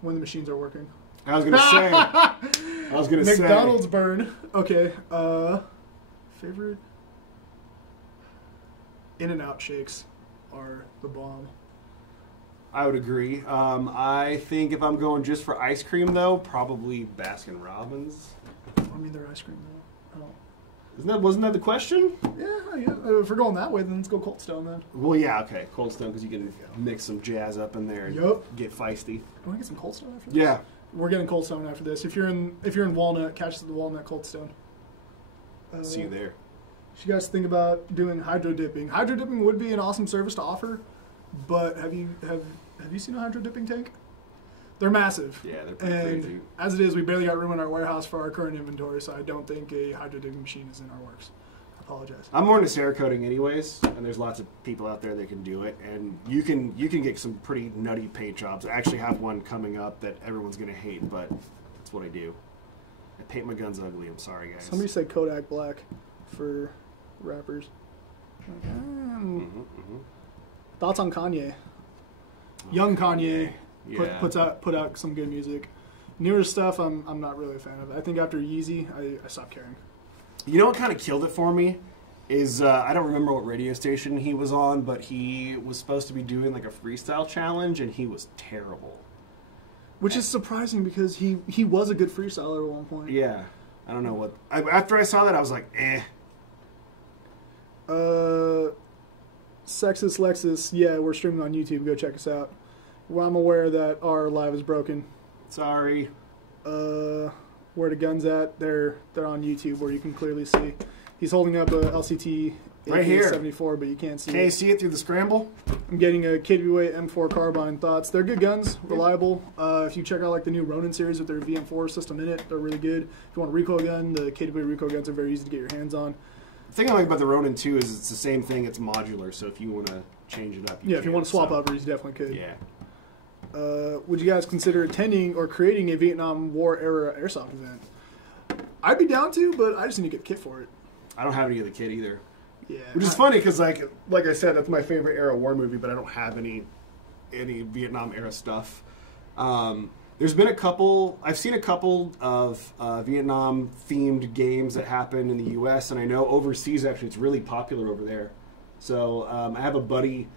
When the machines are working. I was gonna say. McDonald's burn. Okay. Favorite. In-N-Out shakes are the bomb. I would agree. I think if I'm going just for ice cream, though, probably Baskin Robbins. I mean, they're ice cream, though. Oh. Wasn't that the question? Yeah. If we're going that way, then let's go Cold Stone, then. Well, yeah, okay. Cold Stone, because you can mix some jazz up in there and get feisty. You want to get some Cold Stone after this? Yeah. We're getting Cold Stone after this. If you're in Walnut, catch the Walnut Cold Stone. See you there. Should you guys think about doing hydro dipping? Hydro dipping would be an awesome service to offer, but have you seen a hydro dipping tank? They're massive. Yeah, they're pretty and crazy. As it is, we barely got room in our warehouse for our current inventory, so I don't think a hydro dipping machine is in our works. I apologize. I'm more into Cerakoting anyways, and there's lots of people out there that can do it, and you can get some pretty nutty paint jobs. I actually have one coming up that everyone's gonna hate, but that's what I do. I paint my guns ugly. I'm sorry, guys. Somebody said Kodak Black for rappers. Thoughts on Kanye? Young Kanye Yeah. put out some good music. Newer stuff, I'm not really a fan of. I think after Yeezy, I stopped caring. You know what kind of killed it for me is I don't remember what radio station he was on, but he was supposed to be doing like a freestyle challenge, and he was terrible. Which is surprising because he was a good freestyler at one point. Yeah, I don't know what. After I saw that, I was like, eh. Sexist Lexus, yeah, we're streaming on YouTube. Go check us out. Well, I'm aware that our live is broken. Sorry. Where the gun's at? They're on YouTube, where you can clearly see. He's holding up a LCT Right here. 74, but you can't see. Can you see it through the scramble? I'm getting a KWA M4 Carbine Thoughts. They're good guns, reliable. If you check out like the new Ronin series with their VM4 system in it, they're really good. If you want a recoil gun, the KWA recoil guns are very easy to get your hands on. The thing I like about the Ronin 2 is it's the same thing. It's modular, so if you want to change it up, you If you want to swap uppers, you definitely could. Yeah. Would you guys consider attending or creating a Vietnam War era airsoft event? I'd be down to, but I just need to get a kit for it. I don't have any of the kit either. Yeah. Which is funny because, like I said, that's my favorite era war movie, but I don't have any Vietnam era stuff. There's been a couple. I've seen a couple of Vietnam themed games that happen in the U.S. and I know overseas actually it's really popular over there. So I have a buddy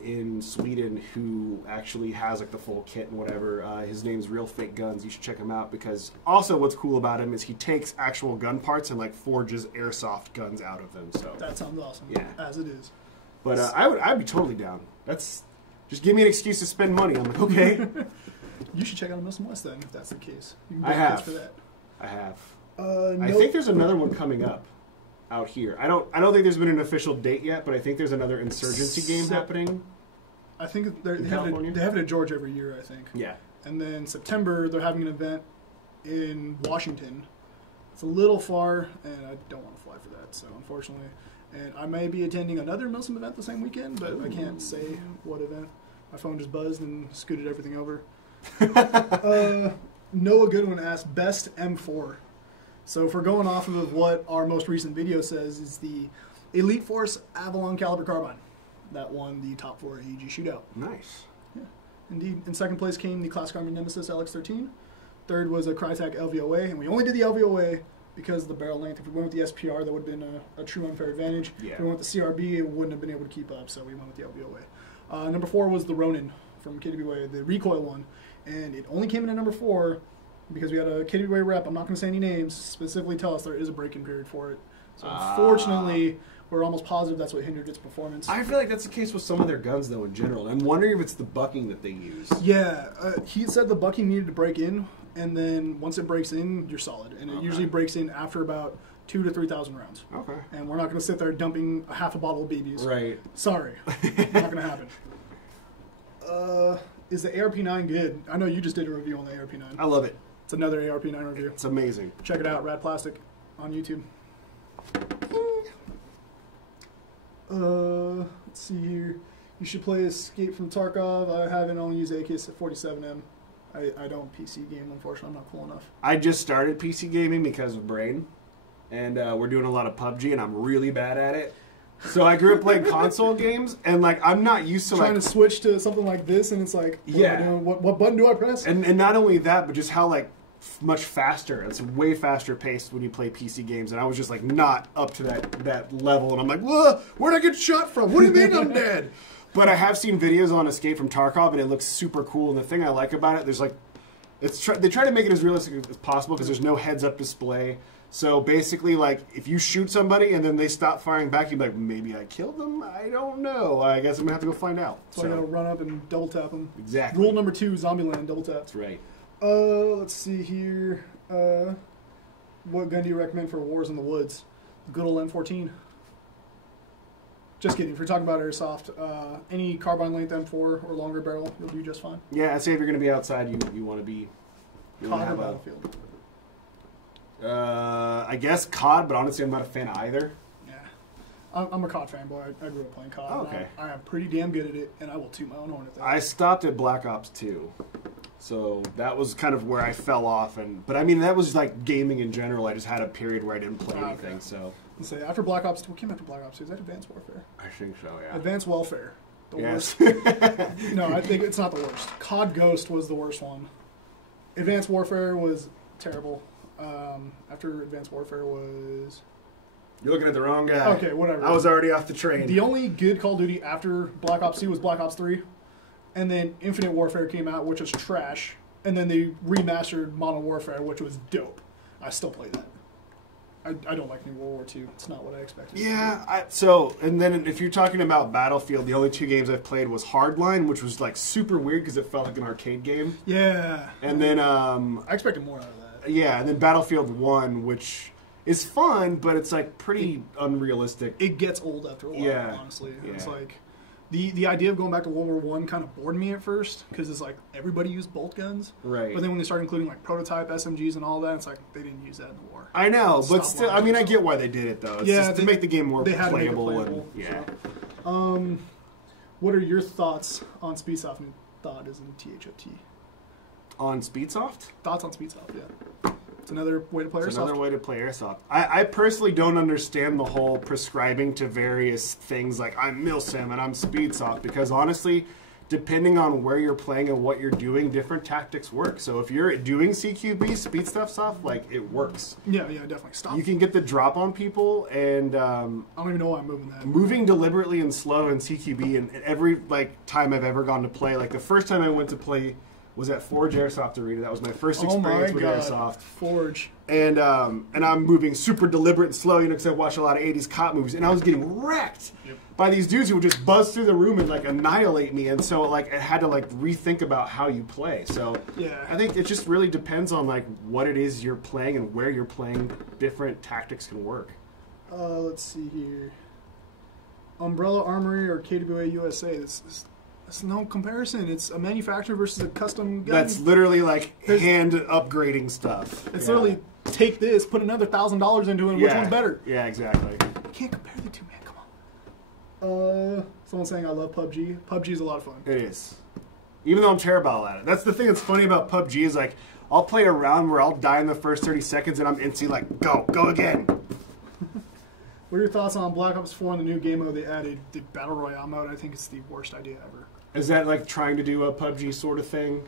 in Sweden who actually has like the full kit and whatever. His name's Real Fake Guns. You should check him out because also what's cool about him is he takes actual gun parts and like forges airsoft guns out of them. So that sounds awesome. Yeah, as it is. But I'd be totally down. That's just give me an excuse to spend money. I'm like, okay. You should check out Muslim West then, if that's the case. You can I have. for that. I have. No. I think there's another one coming up out here. I don't think there's been an official date yet, but I think there's another insurgency game happening. I think they have it at Georgia every year, I think. Yeah. And then September, they're having an event in Washington. It's a little far, and I don't want to fly for that, so unfortunately. And I may be attending another Muslim event the same weekend, but I can't say what event. My phone just buzzed and scooted everything over. Noah Goodwin asked, best M4. So if we're going off of what our most recent video says, is the Elite Force Avalon Caliber Carbine. That won the top 4 AEG shootout. Nice. Yeah, indeed. In second place came the Classic Army Nemesis LX13. Third was a Crytek LVOA, and we only did the LVOA because of the barrel length. If we went with the SPR, that would have been a true unfair advantage. Yeah. If we went with the CRB, it wouldn't have been able to keep up, so we went with the LVOA. Number 4 was the Ronin from KWA, the recoil one, and it only came in at number 4 because we had a KWA rep, I'm not going to say any names, specifically tell us there is a break-in period for it. So unfortunately, we're almost positive that's what hindered its performance. I feel like that's the case with some of their guns, though, in general. I'm wondering if it's the bucking that they use. Yeah, he said the bucking needed to break in, and then once it breaks in, you're solid. And it usually breaks in after about 2,000 to 3,000 rounds. Okay. And we're not going to sit there dumping a half a bottle of BBs. Right. Sorry. Not going to happen. Is the ARP9 good? I know you just did a review on the ARP9. I love it. It's another ARP9 review. It's amazing. Check it out, Rad Plastic on YouTube. Let's see here. You should play Escape from Tarkov. I haven't, only used AK-47M. I don't PC game, unfortunately. I'm not cool enough. I just started PC gaming because of Brain, and we're doing a lot of PUBG, and I'm really bad at it. So I grew up playing console games, and like I'm not used to trying to switch to something like this, and it's like, what am I doing? What button do I press? And not only that, but just how like much faster. It's way faster paced when you play PC games, and I was just like not up to that level, and I'm like, whoa, where'd I get shot from? What do you mean I'm dead? But I have seen videos on Escape from Tarkov, and it looks super cool. And the thing I like about it, there's like, they try to make it as realistic as possible because there's no heads-up display. So basically, like, if you shoot somebody and then they stop firing back, you'd be like, maybe I killed them? I don't know. I guess I'm going to have to go find out. So I got to run up and double tap them. Exactly. Rule number 2, Zombieland, double tap. That's right. Let's see here. What gun do you recommend for wars in the woods? The good old M14. Just kidding. If you're talking about airsoft, any carbine length M4 or longer barrel, you'll do just fine. Yeah, I'd say if you're going to be outside, you want to be... COD or Battlefield? I guess COD, but honestly, I'm not a fan of either. Yeah. I'm a COD fanboy. I grew up playing COD. Oh, okay. I am pretty damn good at it, and I will toot my own horn at that. I stopped at Black Ops 2. So that was kind of where I fell off. But I mean, that was like gaming in general. I just had a period where I didn't play anything, okay. so... Let's say after Black Ops 2, what came after Black Ops 2? Is that Advanced Warfare? I think so, yeah. Advanced Welfare. The yes. worst. No, I think it's not the worst. COD Ghost was the worst one. Advanced Warfare was terrible. After Advanced Warfare was... You're looking at the wrong guy. Okay, whatever. I was already off the train. The only good Call of Duty after Black Ops 2 was Black Ops 3. And then Infinite Warfare came out, which was trash. And then they remastered Modern Warfare, which was dope. I still play that. I don't like New World War II. It's not what I expected. Yeah, and then if you're talking about Battlefield, the only 2 games I've played was Hardline, which was like super weird because it felt like an arcade game. Yeah. And then... I expected more out of that. Yeah, and then Battlefield 1, which is fun, but it's like pretty unrealistic. It gets old after a while, Yeah. honestly. Yeah. It's like... The idea of going back to World War I kind of bored me at first because it's like everybody used bolt guns. Right. But then when they started including like prototype SMGs and all that, it's like they didn't use that in the war. I know, but Stop still, I mean, I get why they did it, though. It's just to make the game more playable. And, yeah. So. What are your thoughts on Speedsoft? And thought is in THOT. On Speedsoft? Thoughts on Speedsoft, yeah. It's another way to play Airsoft. It's another way to play Airsoft. I personally don't understand the whole prescribing to various things like I'm Milsim and I'm Speedsoft because honestly, depending on where you're playing and what you're doing, different tactics work. So if you're doing CQB, speed stuff, like it works. Yeah, definitely. Stop. You can get the drop on people and I don't even know why I'm moving that. Moving deliberately and slow in CQB and every time I've ever gone to play, like the first time I went to play was at Forge Airsoft Arena. That was my first experience with Airsoft. Forge. And I'm moving super deliberate and slow, because I watch a lot of 80s cop movies, and I was getting wrecked by these dudes who would just buzz through the room and annihilate me. And so I had to rethink about how you play. So I think it just really depends on what it is you're playing and where you're playing. Different tactics can work. Let's see here. Umbrella Armory or KWA USA. It's no comparison. It's a manufacturer versus a custom gun. That's literally hand upgrading stuff. It's literally take this, put another $1,000 into it, and which one's better? Yeah, exactly. You can't compare the two, man. Come on. Someone's saying I love PUBG. PUBG is a lot of fun. It is. Even though I'm terrible at it. That's the thing that's funny about PUBG is I'll play a round where I'll die in the first 30 seconds and I'm instantly go again. What are your thoughts on Black Ops 4 and the new game mode they added, the Battle Royale mode? I think it's the worst idea ever. Is that trying to do a PUBG sort of thing?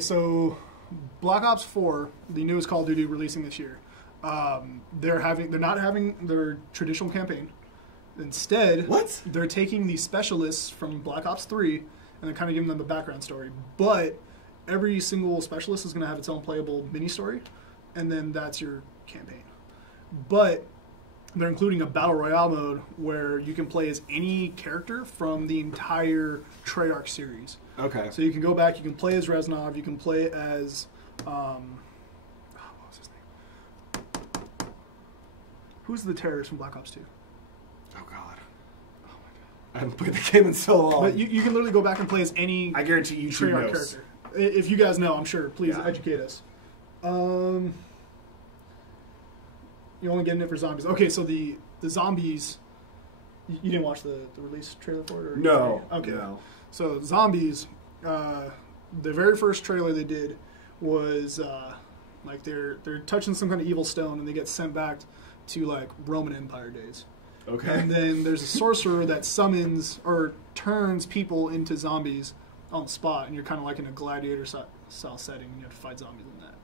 So Black Ops 4, the newest Call of Duty releasing this year, they're not having their traditional campaign. Instead, they're taking the specialists from Black Ops 3 and they're kind of giving them a background story. But every single specialist is going to have its own playable mini story, and then that's your campaign. But they're including a Battle Royale mode where you can play as any character from the entire Treyarch series. Okay. So you can go back, you can play as Reznov, you can play as... what was his name? Who's the terrorist from Black Ops 2? Oh, God. Oh, my God. I haven't played the game in so long. But you can literally go back and play as any I guarantee you Treyarch character. If you guys know, I'm sure. Please educate us. You're only getting it for zombies. Okay, so the zombies... You didn't watch the release trailer for it? Or no. Okay. No. So zombies, the very first trailer they did was they're touching some kind of evil stone and they get sent back to Roman Empire days. Okay. And then there's a sorcerer that summons or turns people into zombies on the spot, and you're kind of in a gladiator style setting, and you have to fight zombies in that.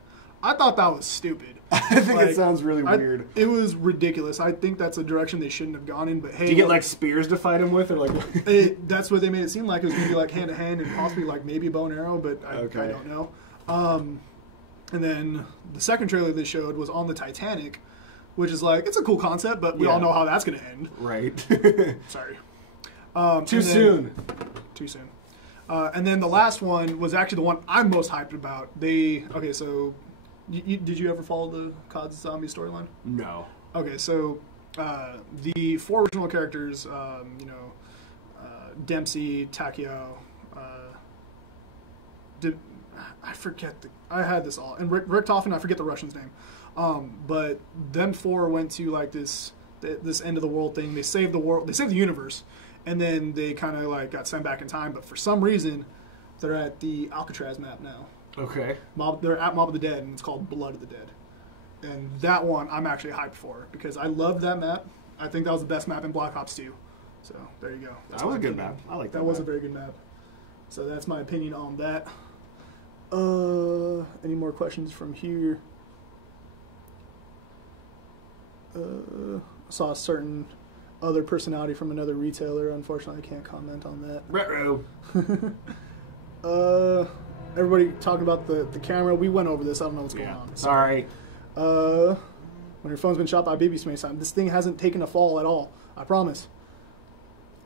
I thought that was stupid. I think it sounds really weird. It was ridiculous. I think that's a direction they shouldn't have gone in. But hey, do you get spears to fight him with, or that's what they made it seem like. It was going to be hand to hand and possibly maybe a bow and arrow, but I don't know. And then the second trailer they showed was on the Titanic, which is it's a cool concept, but we all know how that's going to end. Right. Sorry. Too soon. Too soon. And then the last one was actually the one I'm most hyped about. So Did you ever follow the Cod Zombies Storyline? No. Okay, so the 4 original characters, Dempsey, Takeo, I forget I had this all, and Rick Toffin, I forget the Russian's name, but them 4 went to like this end of the world thing. They saved the world, they saved the universe, and then they kind of like got sent back in time. But for some reason, they're at the Alcatraz map now. Okay. They're at Mob of the Dead, and it's called Blood of the Dead. And that one I'm actually hyped for because I loved that map. I think that was the best map in Black Ops 2. So there you go. That was a good map. I like that. That was a very good map. So that's my opinion on that. Any more questions from here? I saw a certain other personality from another retailer. Unfortunately, I can't comment on that. Retro. Everybody talking about the camera. We went over this. I don't know what's going on. Sorry. When your phone's been shot by a BB so many times, this thing hasn't taken a fall at all. I promise.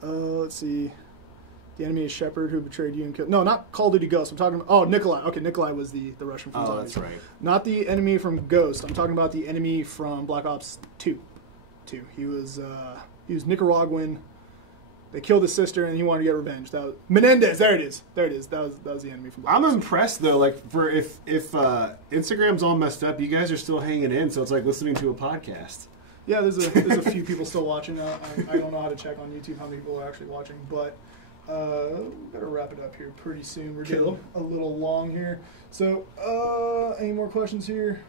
Let's see. The enemy is Shepard, who betrayed you and killed... No, not Call of Duty Ghost. I'm talking about... Oh, Nikolai. Okay, Nikolai was the Russian from Zombies. That's right. Not the enemy from Ghost. I'm talking about the enemy from Black Ops 2. He was Nicaraguan. They killed his sister, and he wanted to get revenge. That was... Menendez! There it is. That was the enemy from Black Ops. I'm impressed, though. Like, for if Instagram's all messed up, you guys are still hanging in, so it's like listening to a podcast. Yeah, there's a few people still watching. I don't know how to check on YouTube how many people are actually watching, but... we better wrap it up here pretty soon. We're getting a little long here. So, any more questions here?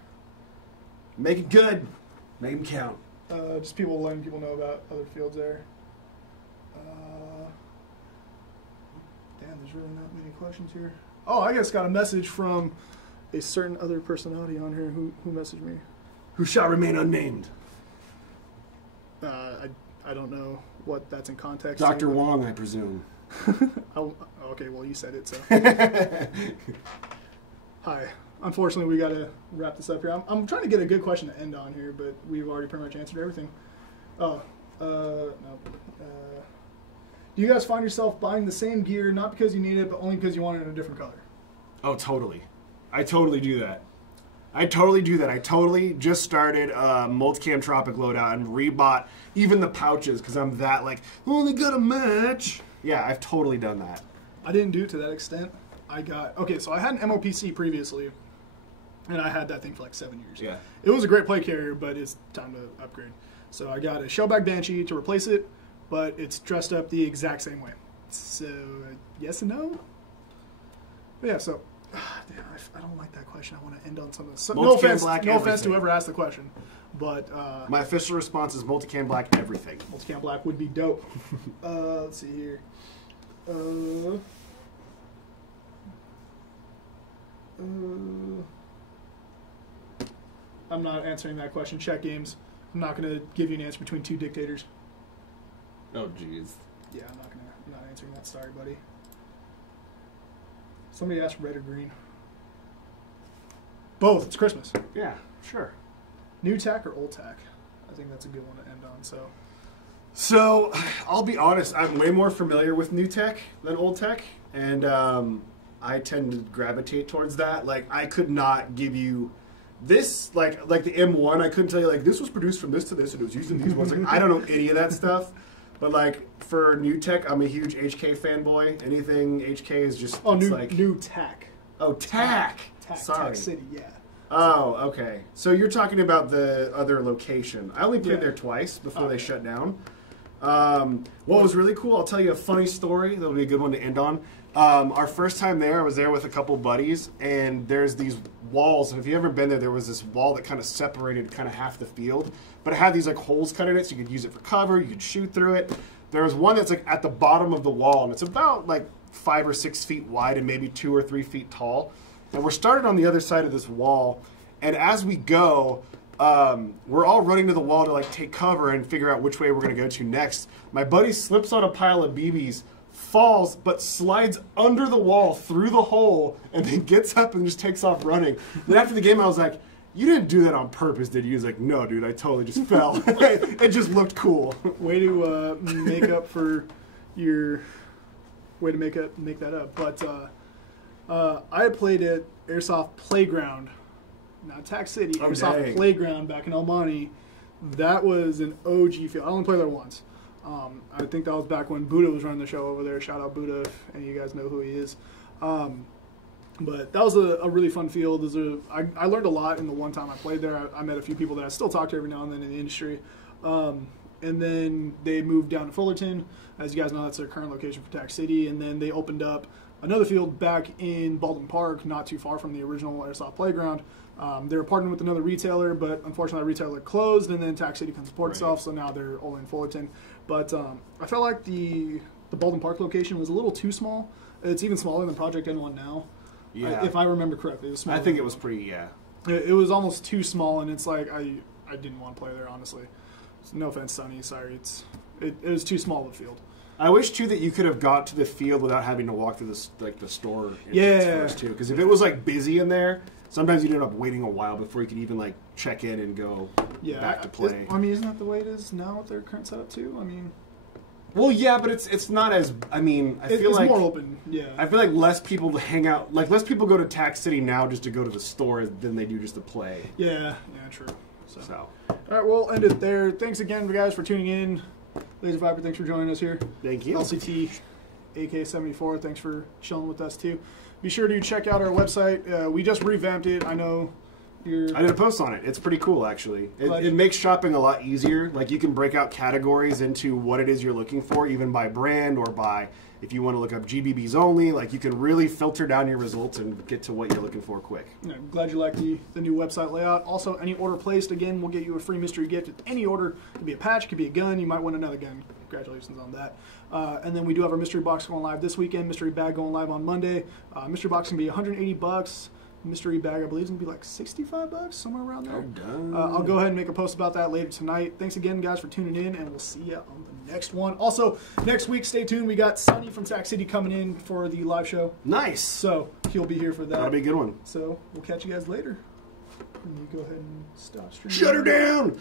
Make it good. Make them count. Just letting people know about other fields there. Damn, there's really not many questions here. Oh, I just got a message from a certain other personality on here who messaged me. Who shall remain unnamed? I don't know what that's in context. Dr. Wong, I presume. Okay, well, you said it, so. Hi. Unfortunately, we got to wrap this up here. I'm trying to get a good question to end on here, but we've already pretty much answered everything. No. Do you guys find yourself buying the same gear, not because you need it, but only because you want it in a different color? Oh, totally. I totally do that. I totally just started Multicam Tropic loadout and rebought even the pouches because I'm that like, only got a match. Yeah, I've totally done that. I didn't do it to that extent. So I had an MOPC previously, and I had that thing for like 7 years. Yeah. It was a great play carrier, but it's time to upgrade. So I got a Shellback Banshee to replace it, but it's dressed up the exact same way. So, yes and no? But yeah, so... Damn, I don't like that question. I want to end on something. No offense to whoever asked the question, but my official response is multicam black everything. Multicam black would be dope. Let's see here. I'm not answering that question. Check games. I'm not going to give you an answer between 2 dictators. Oh, jeez. Yeah, I'm not answering that. Sorry, buddy. Somebody asked red or green. Both. It's Christmas. Yeah, sure. New tack or old tack? I think that's a good one to end on. So I'll be honest. I'm way more familiar with new tech than old tech, and I tend to gravitate towards that. Like, I could not give you this, like the M1. I couldn't tell you like this was produced from this to this, and it was used in these ones. Like, I don't know any of that stuff. But like for new tech, I'm a huge HK fanboy. Anything HK is just new tack. Oh, tack. Sorry. Tack City, yeah. Oh, okay. So you're talking about the other location. I only played there twice before they shut down. What was really cool, I'll tell you a funny story. That'll be a good one to end on. Our first time there, I was there with a couple buddies, and there's these walls. If you've ever been there, there was this wall that kind of separated kind of half the field. But it had these like holes cut in it, so you could use it for cover, you could shoot through it. There was one that's like at the bottom of the wall, and it's about like 5 or 6 feet wide and maybe 2 or 3 feet tall. And we're started on the other side of this wall, and as we go, we're all running to the wall to like take cover and figure out which way we're going to go to next. My buddy slips on a pile of BBs, falls, but slides under the wall through the hole, and then gets up and just takes off running. Then after the game, I was like, "You didn't do that on purpose, did you?" He was like, "No, dude, I totally just fell." It just looked cool. Way to make up for your way to make that up. But I played at Airsoft Playground Now, Tac City, Oh, Airsoft dang. Playground back in El Monte, that was an OG field. I only played there once. I think that was back when Buddha was running the show over there. Shout out Buddha, if any of you guys know who he is. But that was a really fun field. I learned a lot in the one time I played there. I met a few people that I still talk to every now and then in the industry. And then they moved down to Fullerton. As you guys know, that's their current location for Tac City. And then they opened up another field back in Baldwin Park, not too far from the original Airsoft Playground. They were partnering with another retailer, but unfortunately that retailer closed, and then Tac City couldn't support itself, so now they're all in Fullerton. But I felt like the Baldwin Park location was a little too small. It's even smaller than Project N1 now. Yeah. If I remember correctly. It was smaller. I think it was pretty, yeah. It was almost too small, and it's like, I didn't want to play there, honestly. No offense, Sonny, sorry. It was too small of a field. I wish too that you could have got to the field without having to walk through the store Yeah. first too. Because if it was like busy in there, sometimes you'd end up waiting a while before you could even like check in and go back to play. Isn't that the way it is now with their current setup too? Well, yeah, but it's not as. I feel it's like more open. Yeah, I feel like less people hang out. Like less people go to Tac City now just to go to the store than they do just to play. Yeah, true. So. All right, we'll end it there. Thanks again, guys, for tuning in. Lazer Viper, thanks for joining us here. Thank you. LCT AK-74, thanks for chilling with us too. Be sure to check out our website. We just revamped it. I know I did a post on it. It's pretty cool, actually. It makes shopping a lot easier. Like, you can break out categories into what it is you're looking for, even by brand or by, if you want to look up GBBs only. Like, you can really filter down your results and get to what you're looking for quick. Yeah, I'm glad you like the new website layout. Also, any order placed, again, we'll get you a free mystery gift with any order. It could be a patch, it could be a gun. You might win another gun. Congratulations on that. And then we do have our mystery box going live this weekend. Mystery bag going live on Monday. Mystery box can be $180. Mystery bag, I believe, is going to be like $65, somewhere around there. I'll go ahead and make a post about that later tonight. Thanks again, guys, for tuning in, and we'll see you on the next one. Also, next week, stay tuned. We got Sonny from Tac City coming in for the live show. Nice. So he'll be here for that. That'll be a good one. So we'll catch you guys later. And you go ahead and stop streaming. Shut her down!